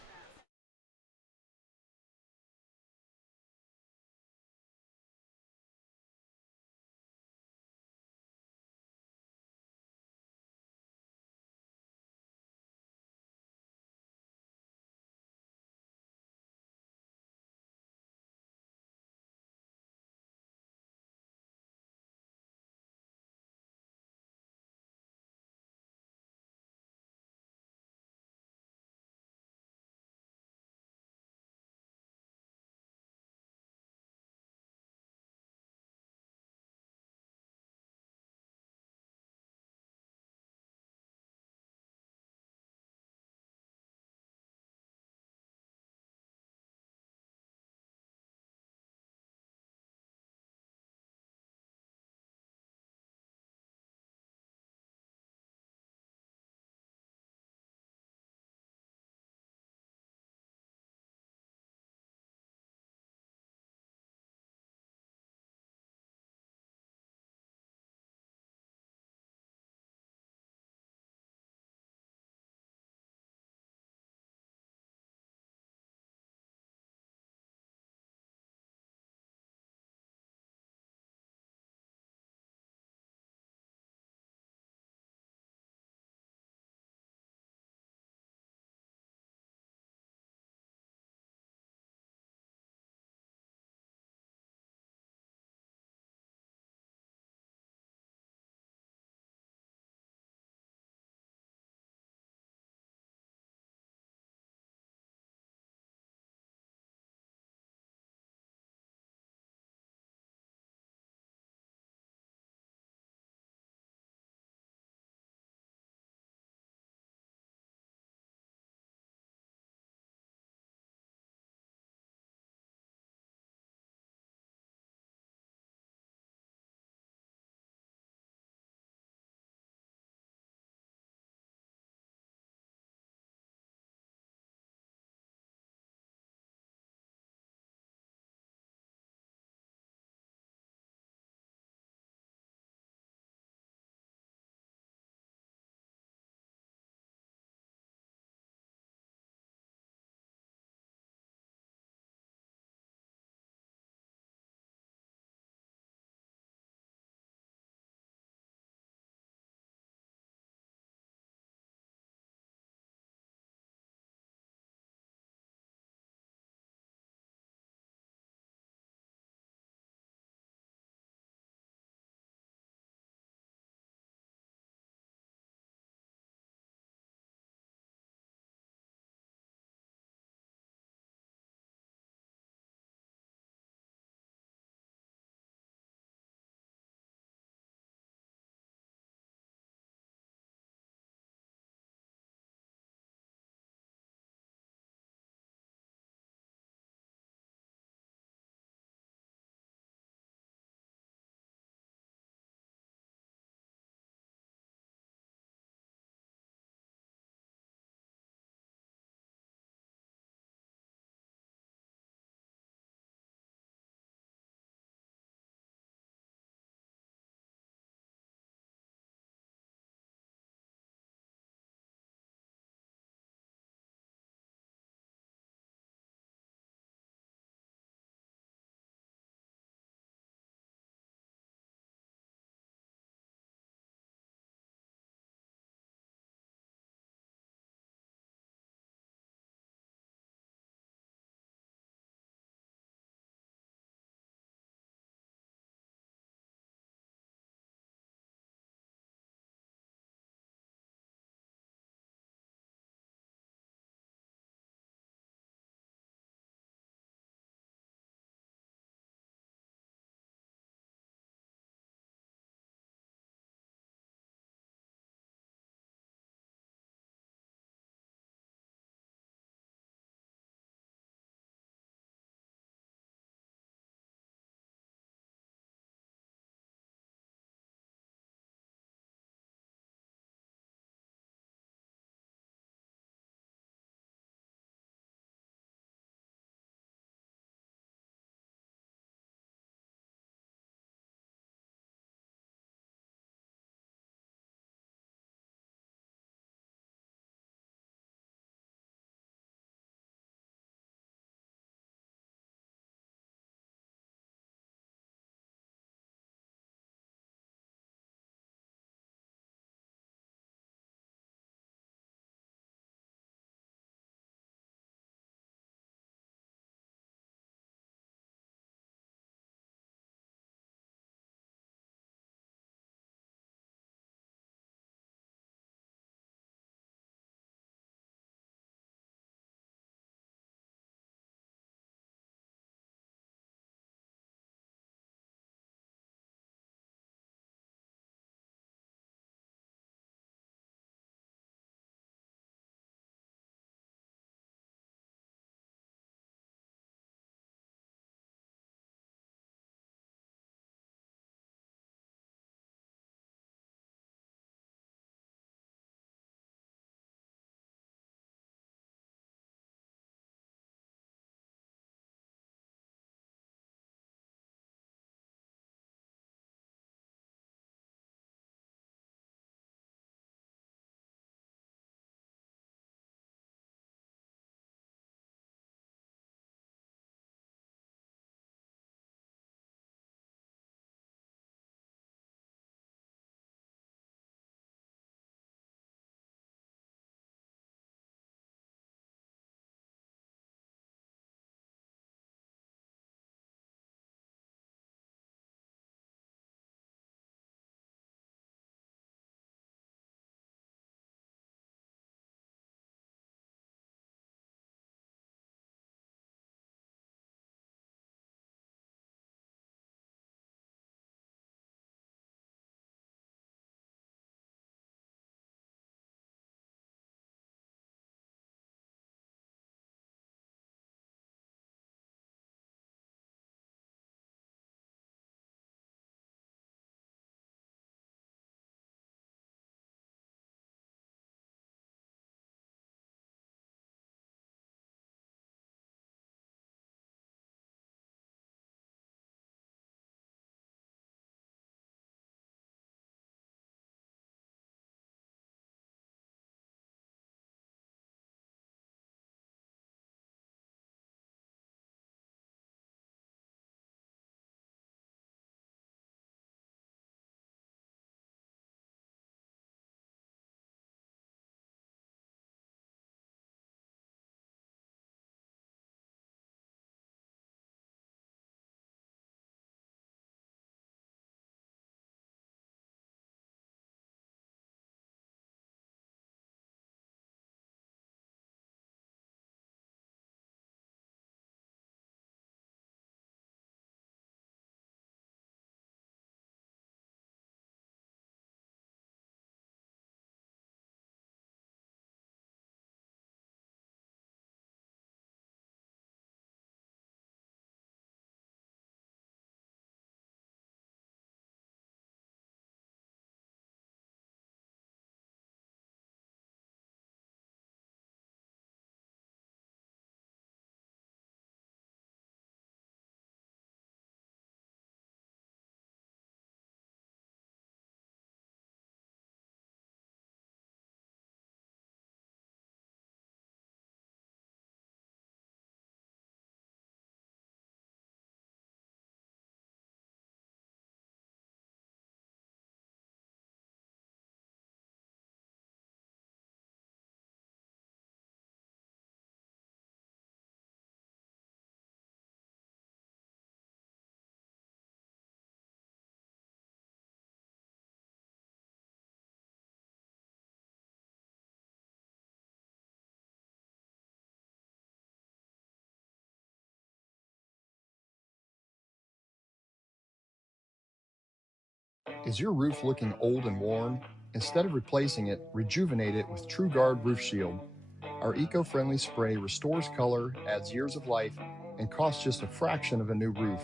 Is your roof looking old and worn? Instead of replacing it, rejuvenate it with TrueGuard Roof Shield. Our eco-friendly spray restores color, adds years of life, and costs just a fraction of a new roof.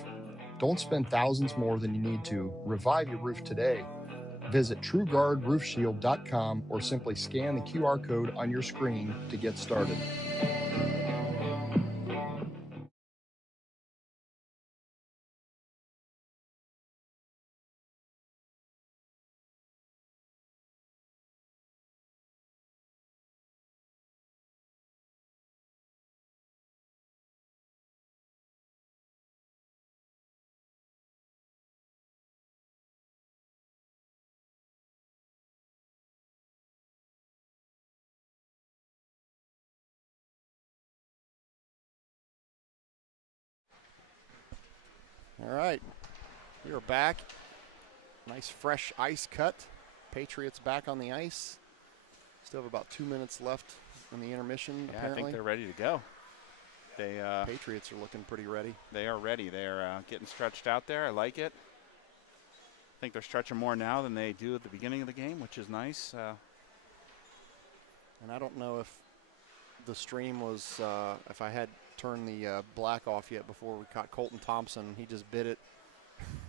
Don't spend thousands more than you need to. Revive your roof today. Visit TrueGuardRoofShield.com or simply scan the QR code on your screen to get started. All right, we are back. Nice fresh ice cut. Patriots back on the ice. Still have about 2 minutes left in the intermission, Yeah, apparently. I think they're ready to go. They Patriots are looking pretty ready. They are ready. They're getting stretched out there. I like it. I think they're stretching more now than they do at the beginning of the game, which is nice. And I don't know if the stream was, if I had turned the black off yet before we caught Colton Thompson. He just bit it.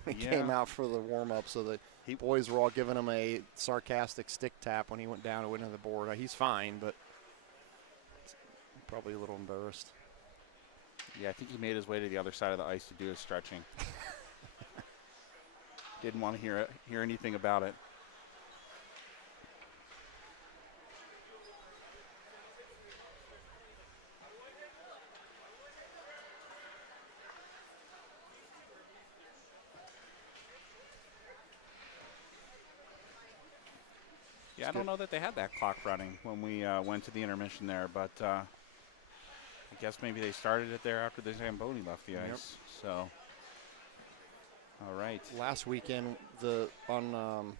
He came out for the warm-up, so the boys were all giving him a sarcastic stick tap when he went down and went to the board. He's fine, but probably a little embarrassed. Yeah, I think he made his way to the other side of the ice to do his stretching. Didn't want to hear anything about it. Yeah, I don't know that they had that clock running when we went to the intermission there, but I guess maybe they started it there after the Zamboni left the ice. So, all right. Last weekend, on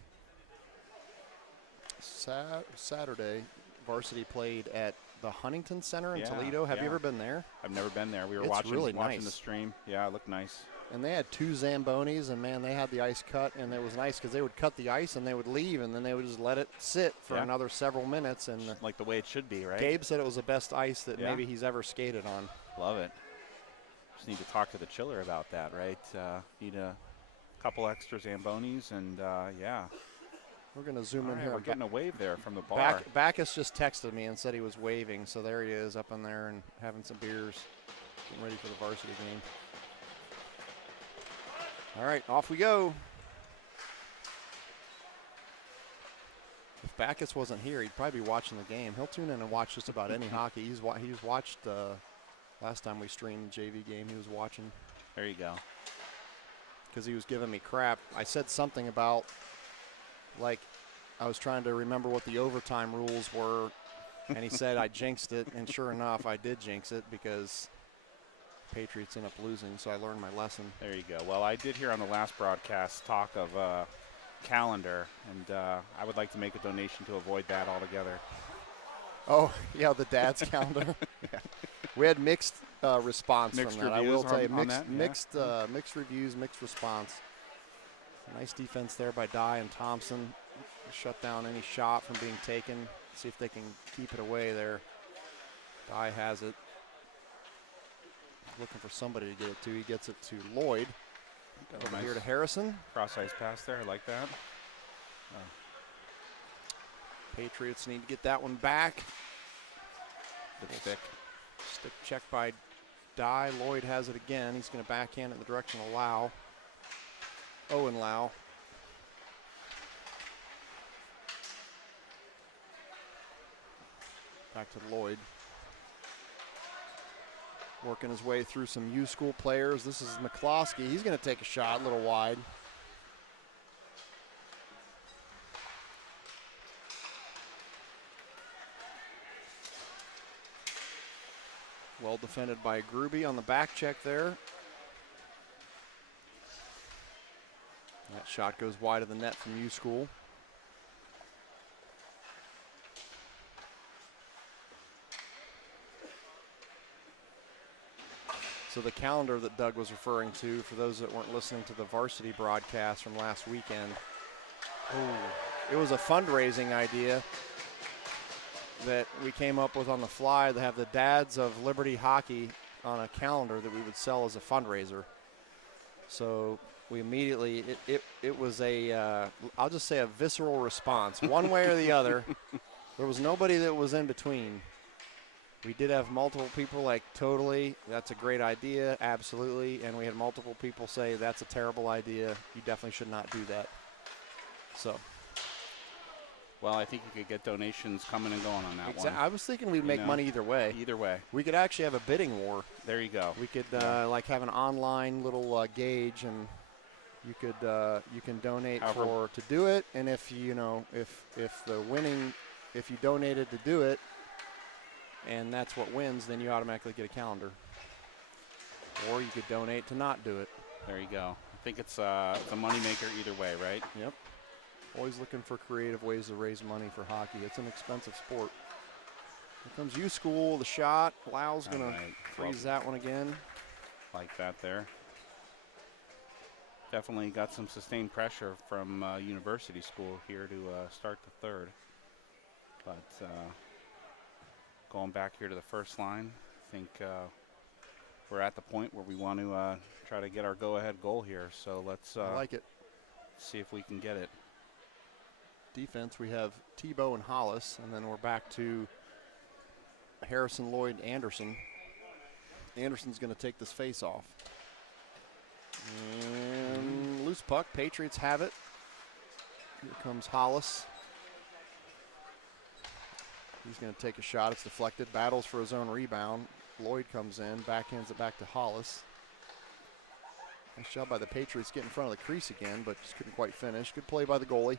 Saturday, varsity played at the Huntington Center in Toledo. Have you ever been there? I've never been there. We were It's watching really nice. the stream. Yeah, it looked nice. And they had 2 Zambonis, and, man, they had the ice cut, and it was nice because they would cut the ice and they would leave, and then they would just let it sit for another several minutes. And like the way it should be, right? Gabe said it was the best ice that maybe he's ever skated on. Love it. Just need to talk to the chiller about that, right? Need a couple extra Zambonis, and We're going to zoom in here. We're getting a wave there from the bar. Backus just texted me and said he was waving, so there he is up in there and having some beers, getting ready for the varsity game. All right, off we go. If Backus wasn't here, he'd probably be watching the game. He'll tune in and watch just about any hockey. He was watched last time we streamed the JV game. He was watching. There you go. Because he was giving me crap. I said something about, like, I was trying to remember what the overtime rules were, and he said I jinxed it, and sure enough, I did jinx it because Patriots end up losing, so I learned my lesson. There you go. Well, I did hear on the last broadcast talk of calendar, and I would like to make a donation to avoid that altogether. Oh, yeah, the dad's calendar. Yeah. We had mixed response mixed from that. I will tell you, mixed reviews, mixed response. Nice defense there by Dye and Thompson. Shut down any shot from being taken. See if they can keep it away there. Dye has it. Looking for somebody to get it to. He gets it to Lloyd. Over here to Harrison. Cross-ice pass there. I like that. Patriots need to get that one back. Good stick. Stick check by Dye. Lloyd has it again. He's going to backhand it in the direction of Lau. Owen Lau. Back to Lloyd. Working his way through some U school players. This is McCloskey. He's going to take a shot a little wide. Well defended by Gruby on the back check there. That shot goes wide of the net from U school. So the calendar that Doug was referring to, for those that weren't listening to the varsity broadcast from last weekend, It was a fundraising idea that we came up with on the fly to have the dads of Liberty hockey on a calendar that we would sell as a fundraiser. So we immediately, it was a, I'll just say a visceral response, one way or the other. There was nobody that was in between. We did have multiple people like, totally, that's a great idea, absolutely. And we had multiple people say, that's a terrible idea. You definitely should not do that. So. Well, I think you could get donations coming and going on that one. I was thinking we'd make money either way. Either way. We could actually have a bidding war. There you go. We could like have an online little gauge, and you can donate to do it. And if you donated to do it, and that's what wins, then you automatically get a calendar. Or you could donate to not do it. There you go. I think it's a moneymaker either way, right? Yep. Always looking for creative ways to raise money for hockey. It's an expensive sport. Here comes U School, the shot. Lau's going to freeze that one again. Like that there. Definitely got some sustained pressure from University School here to start the third. But going back here to the first line, I think we're at the point where we want to try to get our go-ahead goal here. So let's I like it. See if we can get it. Defense, we have Tebow and Hollis, and then we're back to Harrison, Lloyd, Anderson. Anderson's going to take this face off. And loose puck, Patriots have it. Here comes Hollis. He's going to take a shot, it's deflected, battles for his own rebound. Lloyd comes in, backhands it back to Hollis. Nice job by the Patriots getting in front of the crease again, but just couldn't quite finish. Good play by the goalie.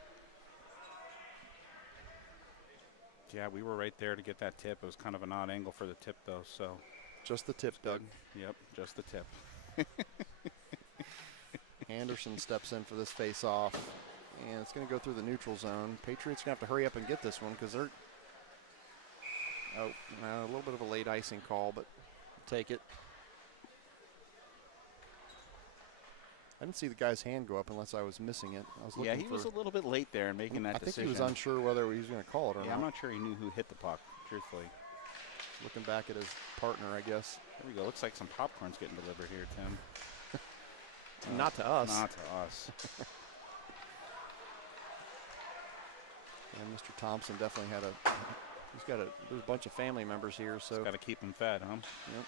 Yeah, we were right there to get that tip. It was kind of an odd angle for the tip, though. So just the tip, Doug. Yep, just the tip. Anderson steps in for this face-off, and it's going to go through the neutral zone. Patriots going to have to hurry up and get this one because they're a little bit of a late icing call, but take it. I didn't see the guy's hand go up unless I was missing it. I was looking he was a little bit late there in making that decision. I think he was unsure whether he was going to call it or not. I'm not sure he knew who hit the puck, truthfully. Looking back at his partner, I guess. There we go. Looks like some popcorn's getting delivered here, Tim. Not to us. Not to us. And Mr. Thompson definitely had there's a bunch of family members here, so. Got to keep them fed, huh? Yep.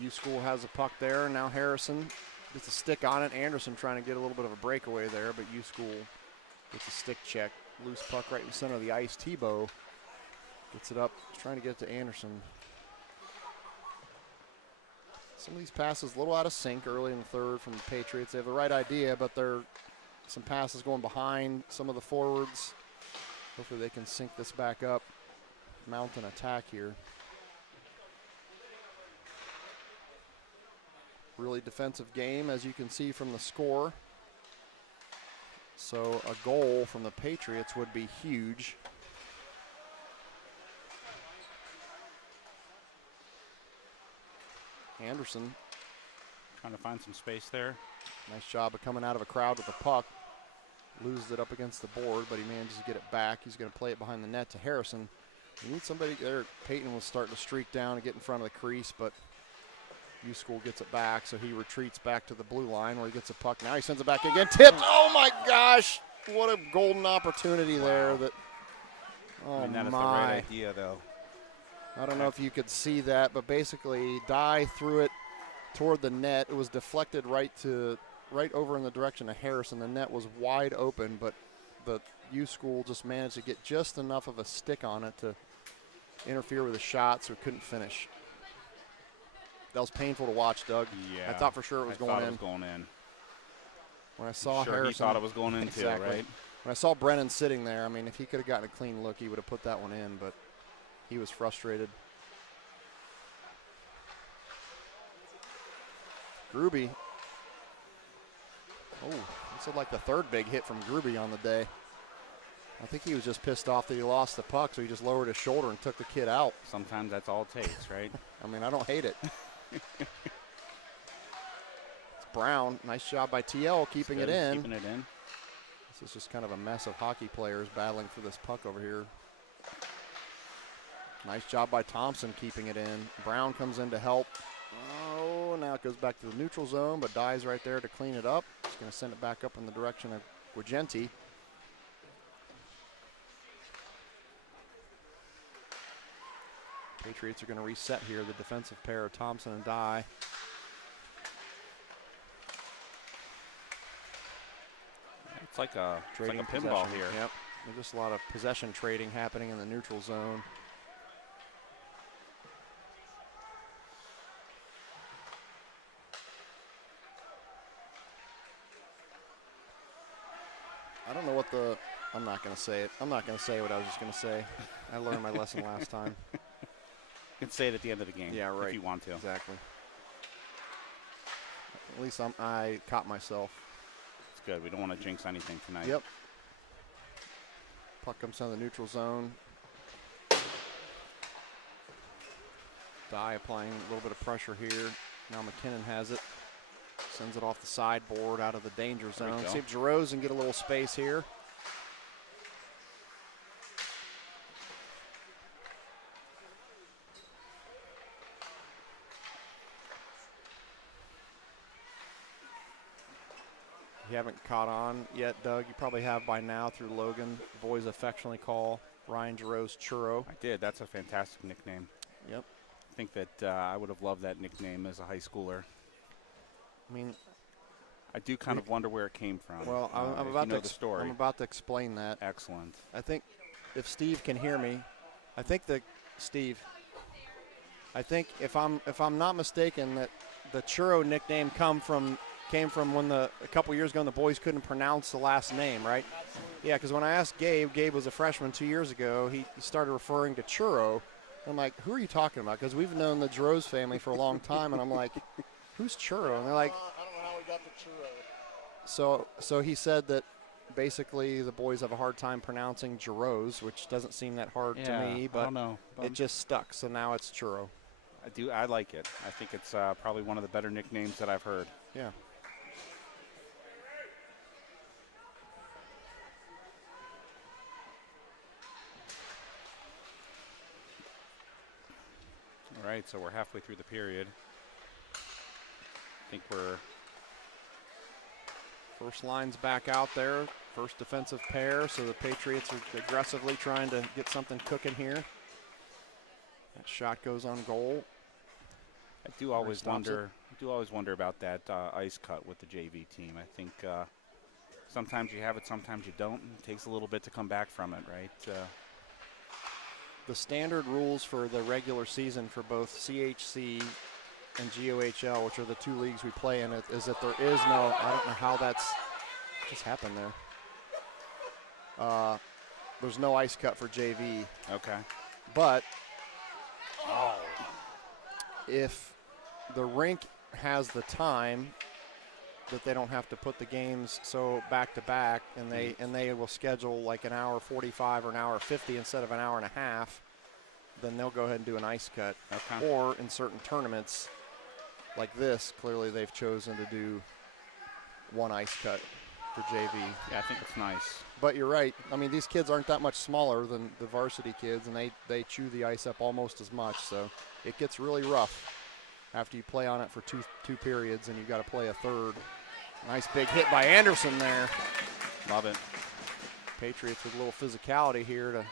U School has a puck there. Now Harrison gets a stick on it. Anderson trying to get a little bit of a breakaway there, but U School gets a stick check. Loose puck right in the center of the ice. Tebow gets it up, trying to get it to Anderson. Some of these passes a little out of sync early in the third from the Patriots. They have the right idea, but they're some passes going behind some of the forwards. Hopefully they can sync this back up, mount an attack here. Really defensive game, as you can see from the score. So a goal from the Patriots would be huge. Anderson trying to find some space there. Nice job of coming out of a crowd with the puck. Loses it up against the board, but he manages to get it back. He's going to play it behind the net to Harrison. You need somebody there. Peyton was starting to streak down and get in front of the crease, but U School gets it back, so he retreats back to the blue line where he gets a puck. Now he sends it back again. Tipped. Oh, my gosh. What a golden opportunity there. That that is the right idea, though. I don't know if you could see that, but basically Dye threw it toward the net. It was deflected right over in the direction of Harrison. The net was wide open, but the U School just managed to get just enough of a stick on it to interfere with the shot, so it couldn't finish. That was painful to watch, Doug. Yeah. I thought for sure it was going in. When I saw Harrison, he thought it was going in exactly. Too, right? When I saw Brennan sitting there, I mean, if he could have gotten a clean look, he would have put that one in, but he was frustrated. Gruby. Oh, this is like the third big hit from Gruby on the day. I think he was just pissed off that he lost the puck, so he just lowered his shoulder and took the kid out. Sometimes that's all it takes, right? I mean, I don't hate it. It's Brown, nice job by TL keeping it in. Keeping it in. This is just kind of a mess of hockey players battling for this puck over here. Nice job by Thompson keeping it in. Brown comes in to help. Oh, now it goes back to the neutral zone, but Dye's right there to clean it up. He's going to send it back up in the direction of Guagenti. Patriots are going to reset here, the defensive pair of Thompson and Dye. It's like a pinball here. Yep. There's just a lot of possession trading happening in the neutral zone. I don't know what I'm not going to say it. I'm not going to say what I was just going to say. I learned my lesson last time. You can say it at the end of the game. Yeah, right. If you want to. Exactly. At least I caught myself. It's good. We don't want to jinx anything tonight. Yep. Puck comes down the neutral zone. Dye applying a little bit of pressure here. Now McKinnon has it. Sends it off the sideboard out of the danger zone. See if Giroux can get a little space here. You haven't caught on yet, Doug. You probably have by now through Logan. Boys affectionately call Ryan Giroux Churro. I did. That's a fantastic nickname. Yep. I think that I would have loved that nickname as a high schooler. I mean, I do kind of wonder where it came from. Well, I'm about to the story. I'm about to explain that. Excellent. I think if Steve can hear me, I think that Steve. I think if I'm not mistaken, that the Churro nickname came from when a couple years ago when the boys couldn't pronounce the last name, right? Yeah, because when I asked Gabe was a freshman 2 years ago, he started referring to Churro. I'm like, who are you talking about? Because we've known the Giroux family for a long time, and I'm like, who's Churro? And they're like, I don't know how we got the Churro. So he said that basically the boys have a hard time pronouncing Giroux, which doesn't seem that hard to me, but I don't know. It just stuck. So now it's Churro. I like it. I think it's probably one of the better nicknames that I've heard. Yeah. All right, so we're halfway through the period. I think we're first line's back out there. First defensive pair, so the Patriots are aggressively trying to get something cooking here. That shot goes on goal. I do always wonder about that ice cut with the JV team. I think sometimes you have it, sometimes you don't. It takes a little bit to come back from it, right? The standard rules for the regular season for both CHC and GOHL, which are the two leagues we play in, is that there is no, I don't know how that's just happened there. There's no ice cut for JV. Okay. But if the rink has the time that they don't have to put the games so back to back, and they will schedule like an hour 45 or an hour 50 instead of an hour and a half, then they'll go ahead and do an ice cut. Okay. Or in certain tournaments like this, clearly they've chosen to do one ice cut for JV. Yeah, I think it's nice. But you're right. I mean, these kids aren't that much smaller than the varsity kids, and they chew the ice up almost as much. So it gets really rough after you play on it for two periods, and you've got to play a third. Nice big hit by Anderson there. Love it. Patriots with a little physicality here, a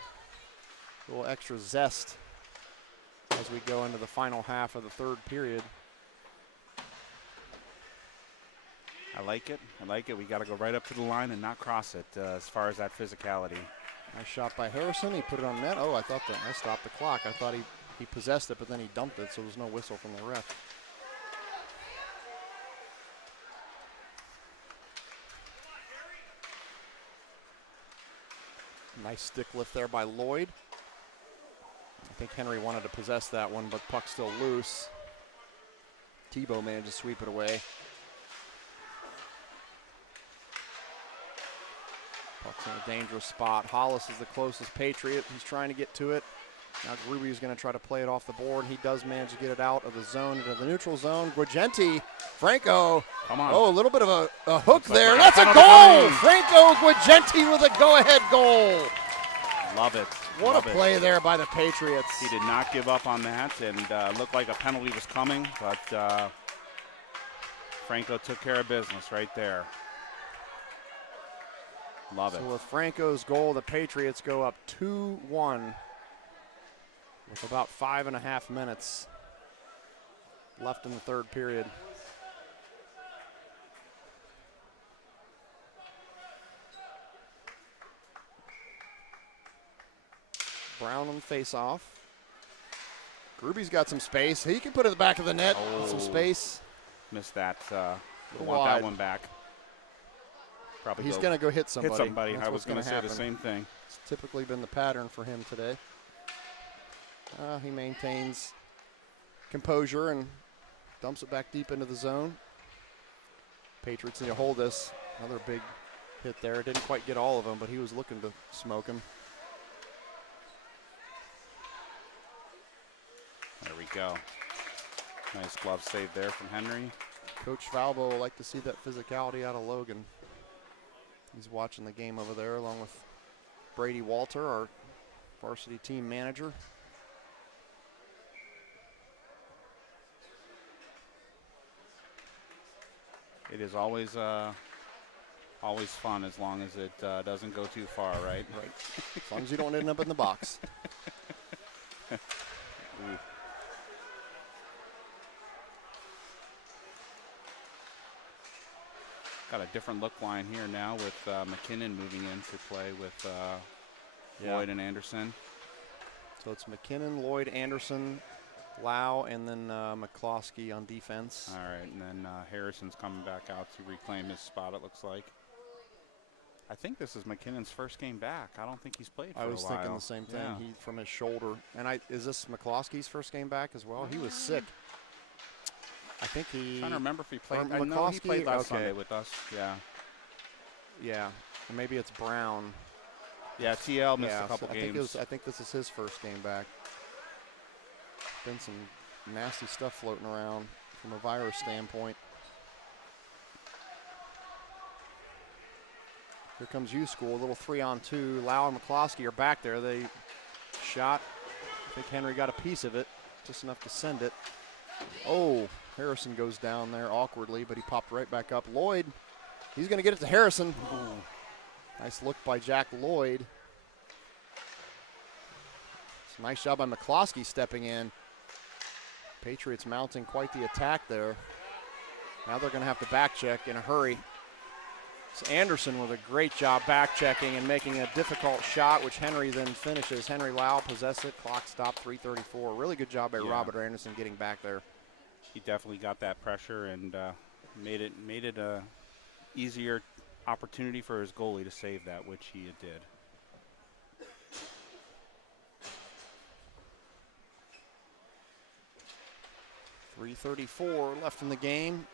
little extra zest as we go into the final half of the third period. I like it. We got to go right up to the line and not cross it as far as that physicality. Nice shot by Harrison. He put it on net. Oh, I stopped the clock. I thought he possessed it, but then he dumped it, so there's no whistle from the ref. Nice stick lift there by Lloyd. I think Henry wanted to possess that one, but puck's still loose. Tebow managed to sweep it away. Puck's in a dangerous spot. Hollis is the closest Patriot. He's trying to get to it. Now Gruby is going to try to play it off the board. He does manage to get it out of the zone into the neutral zone. Guagenti Franco. Come on. Oh, a little bit of a hook Looks like there. we got That's a penalty goal. coming. Franco Guagenti with a go-ahead goal. Love it. What Love a it. play there by the Patriots. He did not give up on that, and looked like a penalty was coming, but Franco took care of business right there. Love it. So with Franco's goal, the Patriots go up 2-1 with about 5.5 minutes left in the third period. Brown on the face-off. Gruby's got some space. He can put it at the back of the net with some space. Missed that. Little Want wide. that one back. Probably He's going to go hit somebody. hit somebody. That's I what's was going to say happen. the same thing. It's typically been the pattern for him today. He maintains composure and dumps it back deep into the zone. Patriots need to hold this. Another big hit there. Didn't quite get all of them, but he was looking to smoke him. There we go. Nice glove save there from Henry. Coach Valbo will like to see that physicality out of Logan. He's watching the game over there along with Brady Walter, our varsity team manager. It is always fun as long as it doesn't go too far, right? Right. As long as you don't end up in the box. Ooh. Got a different look line here now with McKinnon moving in to play with Lloyd and Anderson. So it's McKinnon, Lloyd, Anderson, Lau, and then McCloskey on defense. All right, and then Harrison's coming back out to reclaim his spot, it looks like. I think this is McKinnon's first game back. I don't think he's played for a while. I was thinking the same thing. Yeah. He from his shoulder. And is this McCloskey's first game back as well? He was sick. I think he. I'm trying to remember if he played. or I know he played McCloskey, last okay. Sunday with us. Yeah. Yeah. And maybe it's Brown. Yeah, TL missed a couple I games. think this is his first game back. Been some nasty stuff floating around from a virus standpoint. Here comes U-School, a little 3-on-2. Lau and McCloskey are back there. They shot. I think Henry got a piece of it, just enough to send it. Oh, Harrison goes down there awkwardly, but he popped right back up. Lloyd, he's going to get it to Harrison. Ooh. Nice look by Jack Lloyd. It's a nice job by McCloskey stepping in. Patriots mounting quite the attack there. Now they're going to have to back check in a hurry. It's Anderson with a great job back checking and making a difficult shot, which Henry then finishes. Henry Lau possessed it. Clock stopped, 3:34. Really good job by Robert Anderson getting back there. He definitely got that pressure and made it a easier opportunity for his goalie to save that, which he did. .334 left in the game.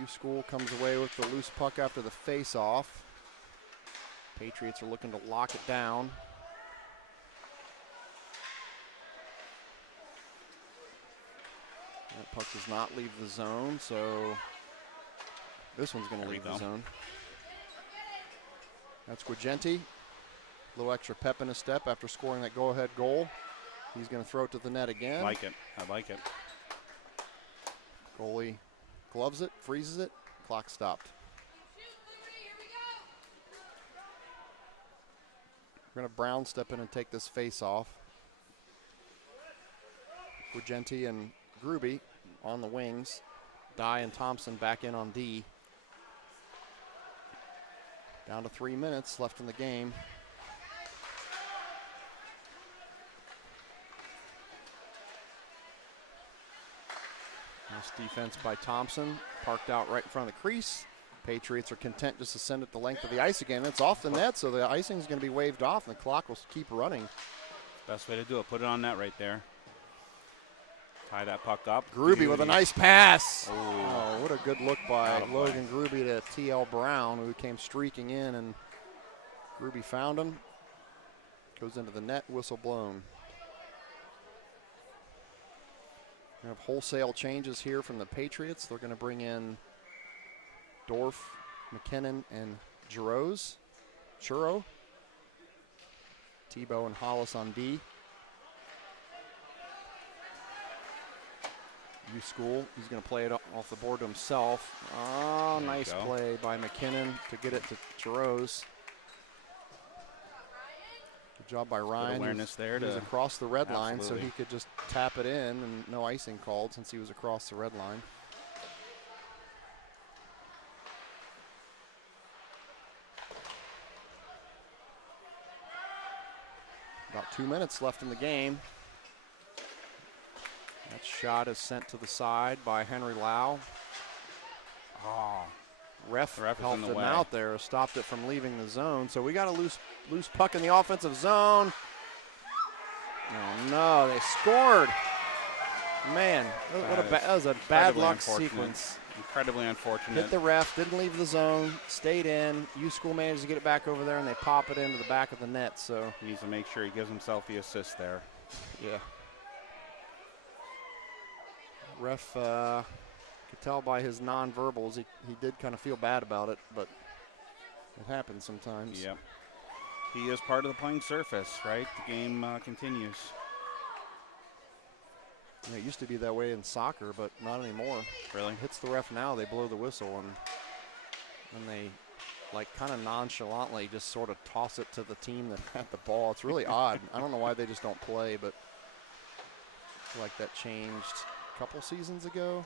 U-School comes away with the loose puck after the face-off. Patriots are looking to lock it down. That puck does not leave the zone, so this one's going to leave the zone. That's Guagenti. A little extra pep in his step after scoring that go-ahead goal. He's going to throw it to the net again. I like it. Goalie gloves it, freezes it, clock stopped. We're going to Brown step in and take this face off. Guagenti and Gruby on the wings. Dye and Thompson back in on D. Down to 3 minutes left in the game. Nice defense by Thompson, parked out right in front of the crease. Patriots are content just to send it the length of the ice again. It's off the net, so the icing is going to be waved off, and the clock will keep running. Best way to do it, put it on net right there. Tie that puck up. Gruby with a nice pass. Oh, what a good look by Logan Gruby to TL Brown, who came streaking in, and Gruby found him. Goes into the net, whistle blown. We have wholesale changes here from the Patriots. They're going to bring in Dorf, McKinnon, and Churro. Tebow and Hollis on D. U-School, he's going to play it off the board to himself. Oh, nice play by McKinnon to get it to Churro. Good job by Ryan. Good awareness there. He was across the red line, so he could just tap it in, and no icing called since he was across the red line. About 2 minutes left in the game. That shot is sent to the side by Henry Lau. Oh, ref helped him out there, stopped it from leaving the zone. So we got a loose puck in the offensive zone. Oh no, they scored. Man, that was a bad luck sequence. Incredibly unfortunate. Hit the ref, didn't leave the zone, stayed in. U-School managed to get it back over there, and they pop it into the back of the net. So he needs to make sure he gives himself the assist there. Yeah. Ref could tell by his nonverbals he did kind of feel bad about it, but it happens sometimes. Yep. He is part of the playing surface, right? The game continues. Yeah, it used to be that way in soccer, but not anymore. Really? Hits the ref now, they blow the whistle, and they like kind of nonchalantly just sort of toss it to the team that had the ball. It's really odd. I don't know why they just don't play, but I feel like that changed a couple seasons ago.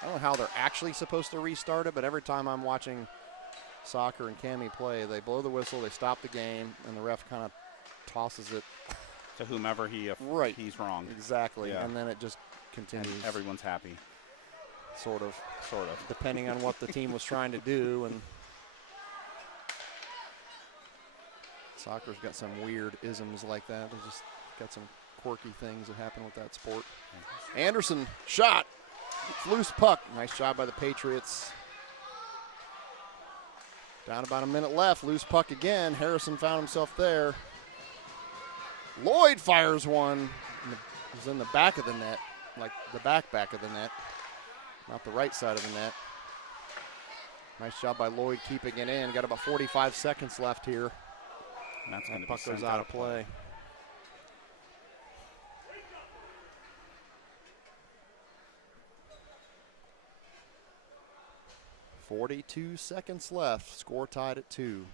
I don't know how they're actually supposed to restart it, but every time I'm watching soccer and Cami play, they blow the whistle, they stop the game, and the ref kind of tosses it to whomever he's wrong. Exactly, yeah. And then it just continues. And everyone's happy. Sort of. Depending on what the team was trying to do. And soccer's got some weird isms like that. They just got some quirky things that happen with that sport. Anderson, shot. Loose puck. Nice job by the Patriots. Down about a minute left. Loose puck again. Harrison found himself there. Lloyd fires one. It was in the back of the net, like the back of the net, not the right side of the net. Nice job by Lloyd keeping it in. Got about 45 seconds left here. And that's going to puck goes out of play. .42 seconds left. Score tied at 2.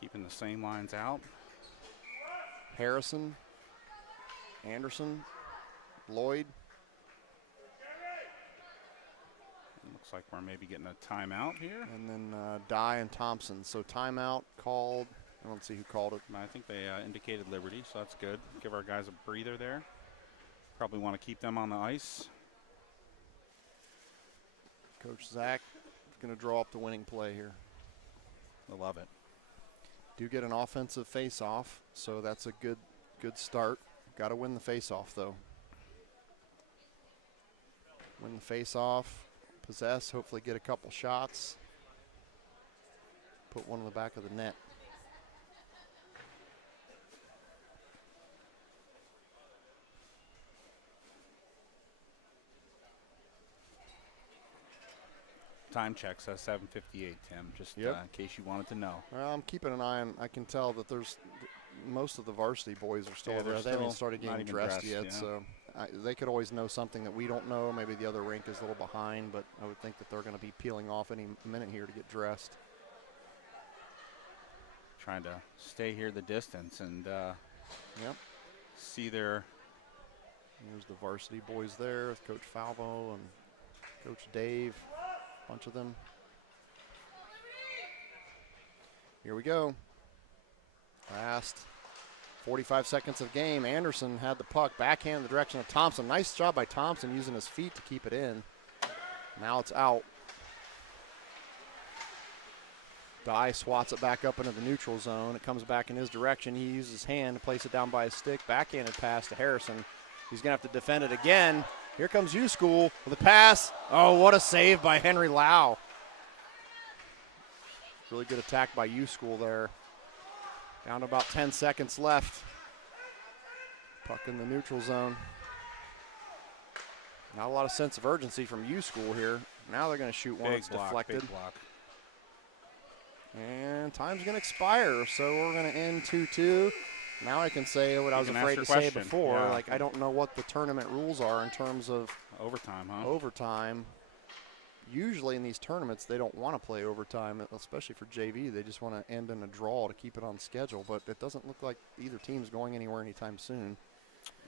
Keeping the same lines out. Harrison, Anderson, Lloyd. Looks like we're maybe getting a timeout here. And then Dye and Thompson. So timeout called. I don't see who called it. I think they indicated Liberty, so that's good. Give our guys a breather there. Probably want to keep them on the ice. Coach Zach is going to draw up the winning play here. I love it. Do get an offensive face-off, so that's a good start. Got to win the face-off, though. Win the face-off, possess, hopefully get a couple shots. Put one in the back of the net. Time check says 7:58, Tim, just in case you wanted to know. Well, I'm keeping an eye on, I can tell that there's, most of the varsity boys are still there. They haven't started getting dressed yet, so they could always know something that we don't know. Maybe the other rink is a little behind, but I would think that they're going to be peeling off any minute here to get dressed. Trying to stay here the distance and see their. There's the varsity boys there with Coach Falvo and Coach Dave. Bunch of them. Here we go. Last 45 seconds of game. Anderson had the puck, backhand in the direction of Thompson. Nice job by Thompson using his feet to keep it in. Now it's out. Dye swats it back up into the neutral zone. It comes back in his direction. He uses his hand to place it down by his stick. Backhanded pass to Harrison. He's going to have to defend it again. Here comes U-School with a pass. Oh, what a save by Henry Lau. Really good attack by U-School there. Down to about 10 seconds left. Puck in the neutral zone. Not a lot of sense of urgency from U School here. Now they're going to shoot one that's deflected. Big block. And time's going to expire, so we're going to end 2-2. Now I can say what I was afraid to say before. Yeah. Like, I don't know what the tournament rules are in terms of overtime, huh? Overtime. Usually in these tournaments, they don't want to play overtime, especially for JV. They just want to end in a draw to keep it on schedule. But it doesn't look like either team's going anywhere anytime soon.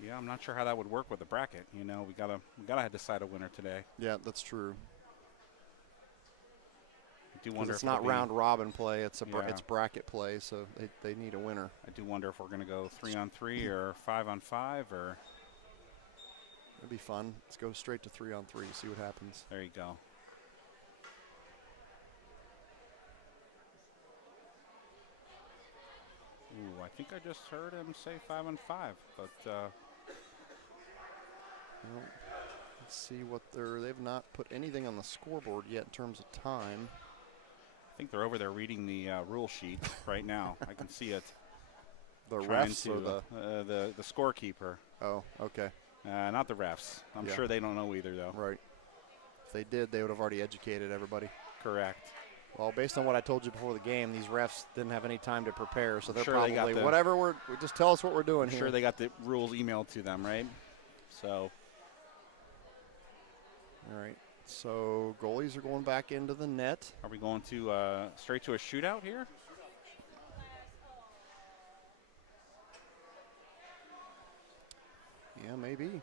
Yeah, I'm not sure how that would work with the bracket. You know, we gotta decide a winner today. Yeah, that's true. I do wonder it's if not round robin play; it's it's bracket play. So they need a winner. I do wonder if we're going to go 3-on-3 or 5-on-5 or. It'd be fun. Let's go straight to 3-on-3. See what happens. There you go. Ooh, I think I just heard him say 5-on-5, but. Well, let's see what they've not put anything on the scoreboard yet in terms of time. I think they're over there reading the rule sheet right now. I can see it. The refs or the scorekeeper. Oh, okay. Not the refs. I'm sure they don't know either, though. Right. If they did, they would have already educated everybody. Correct. Well, based on what I told you before the game, these refs didn't have any time to prepare, so they're sure probably whatever just tell us what we're doing here. Sure, they got the rules emailed to them, right? So. All right. So goalies are going back into the net. Are we going to straight to a shootout here? Yeah, maybe.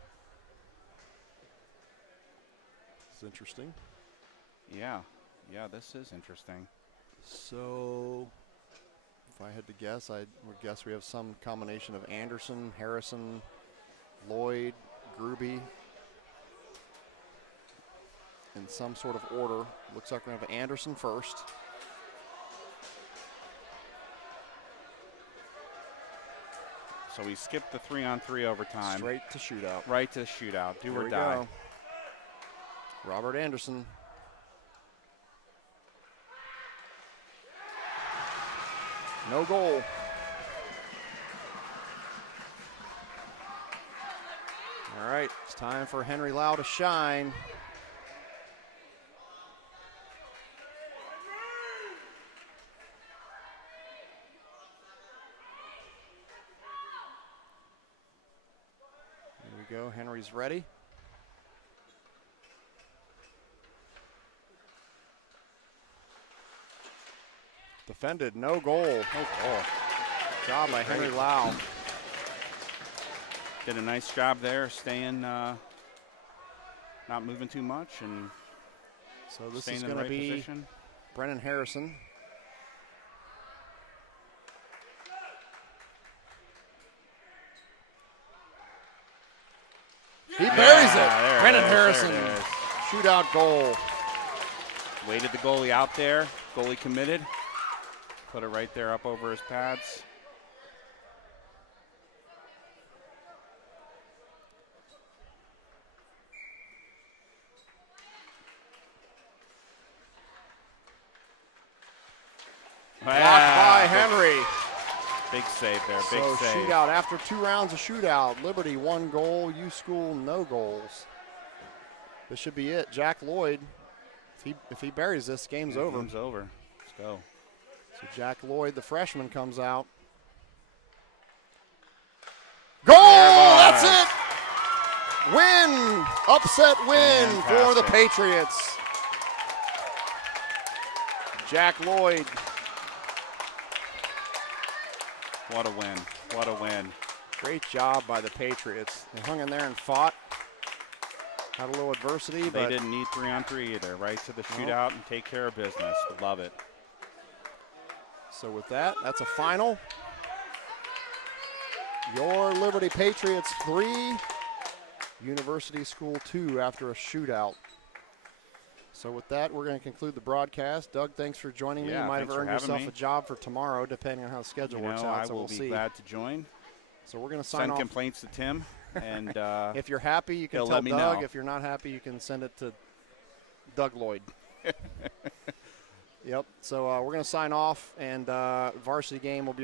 It's interesting. Yeah, this is interesting. So, if I had to guess, I would guess we have some combination of Anderson, Harrison, Lloyd, Gruby, in some sort of order. Looks like we're going to have Anderson first. So we skipped the 3-on-3 overtime. Straight to shootout. Right to shootout. Do Here or we die. Go. Robert Anderson. No goal. All right, it's time for Henry Lau to shine. Here we go, Henry's ready. Defended, no goal. Job by Henry Lau. Did a nice job there, staying, not moving too much, and so this staying is in the going to right be position. Brennan Harrison. He buries it. Brennan Harrison, shootout goal. Waited the goalie out there. Goalie committed. Put it right there up over his pads. Blocked by Henry. Big save there, big so save. Shootout after 2 rounds of shootout. Liberty 1 goal, U School no goals. This should be it. Jack Lloyd, if he buries this, game's over. Game's over. Let's go. So Jack Lloyd, the freshman, comes out. Goal! That's it! Win! Upset win for the Patriots. Jack Lloyd. What a win. What a win. Great job by the Patriots. They hung in there and fought. Had a little adversity, but they didn't need 3-on-3 either. Right to the shootout and take care of business. Love it. So with that, that's a final. Your Liberty Patriots 3, University School 2 after a shootout. So with that, we're going to conclude the broadcast. Doug, thanks for joining me. You might have earned yourself a job for tomorrow, depending on how the schedule works out. I will be glad to join. So we're going to sign off. Send complaints to Tim. And if you're happy, you can tell Doug. Know. If you're not happy, you can send it to Doug Lloyd. Yep. So we're going to sign off, and varsity game will be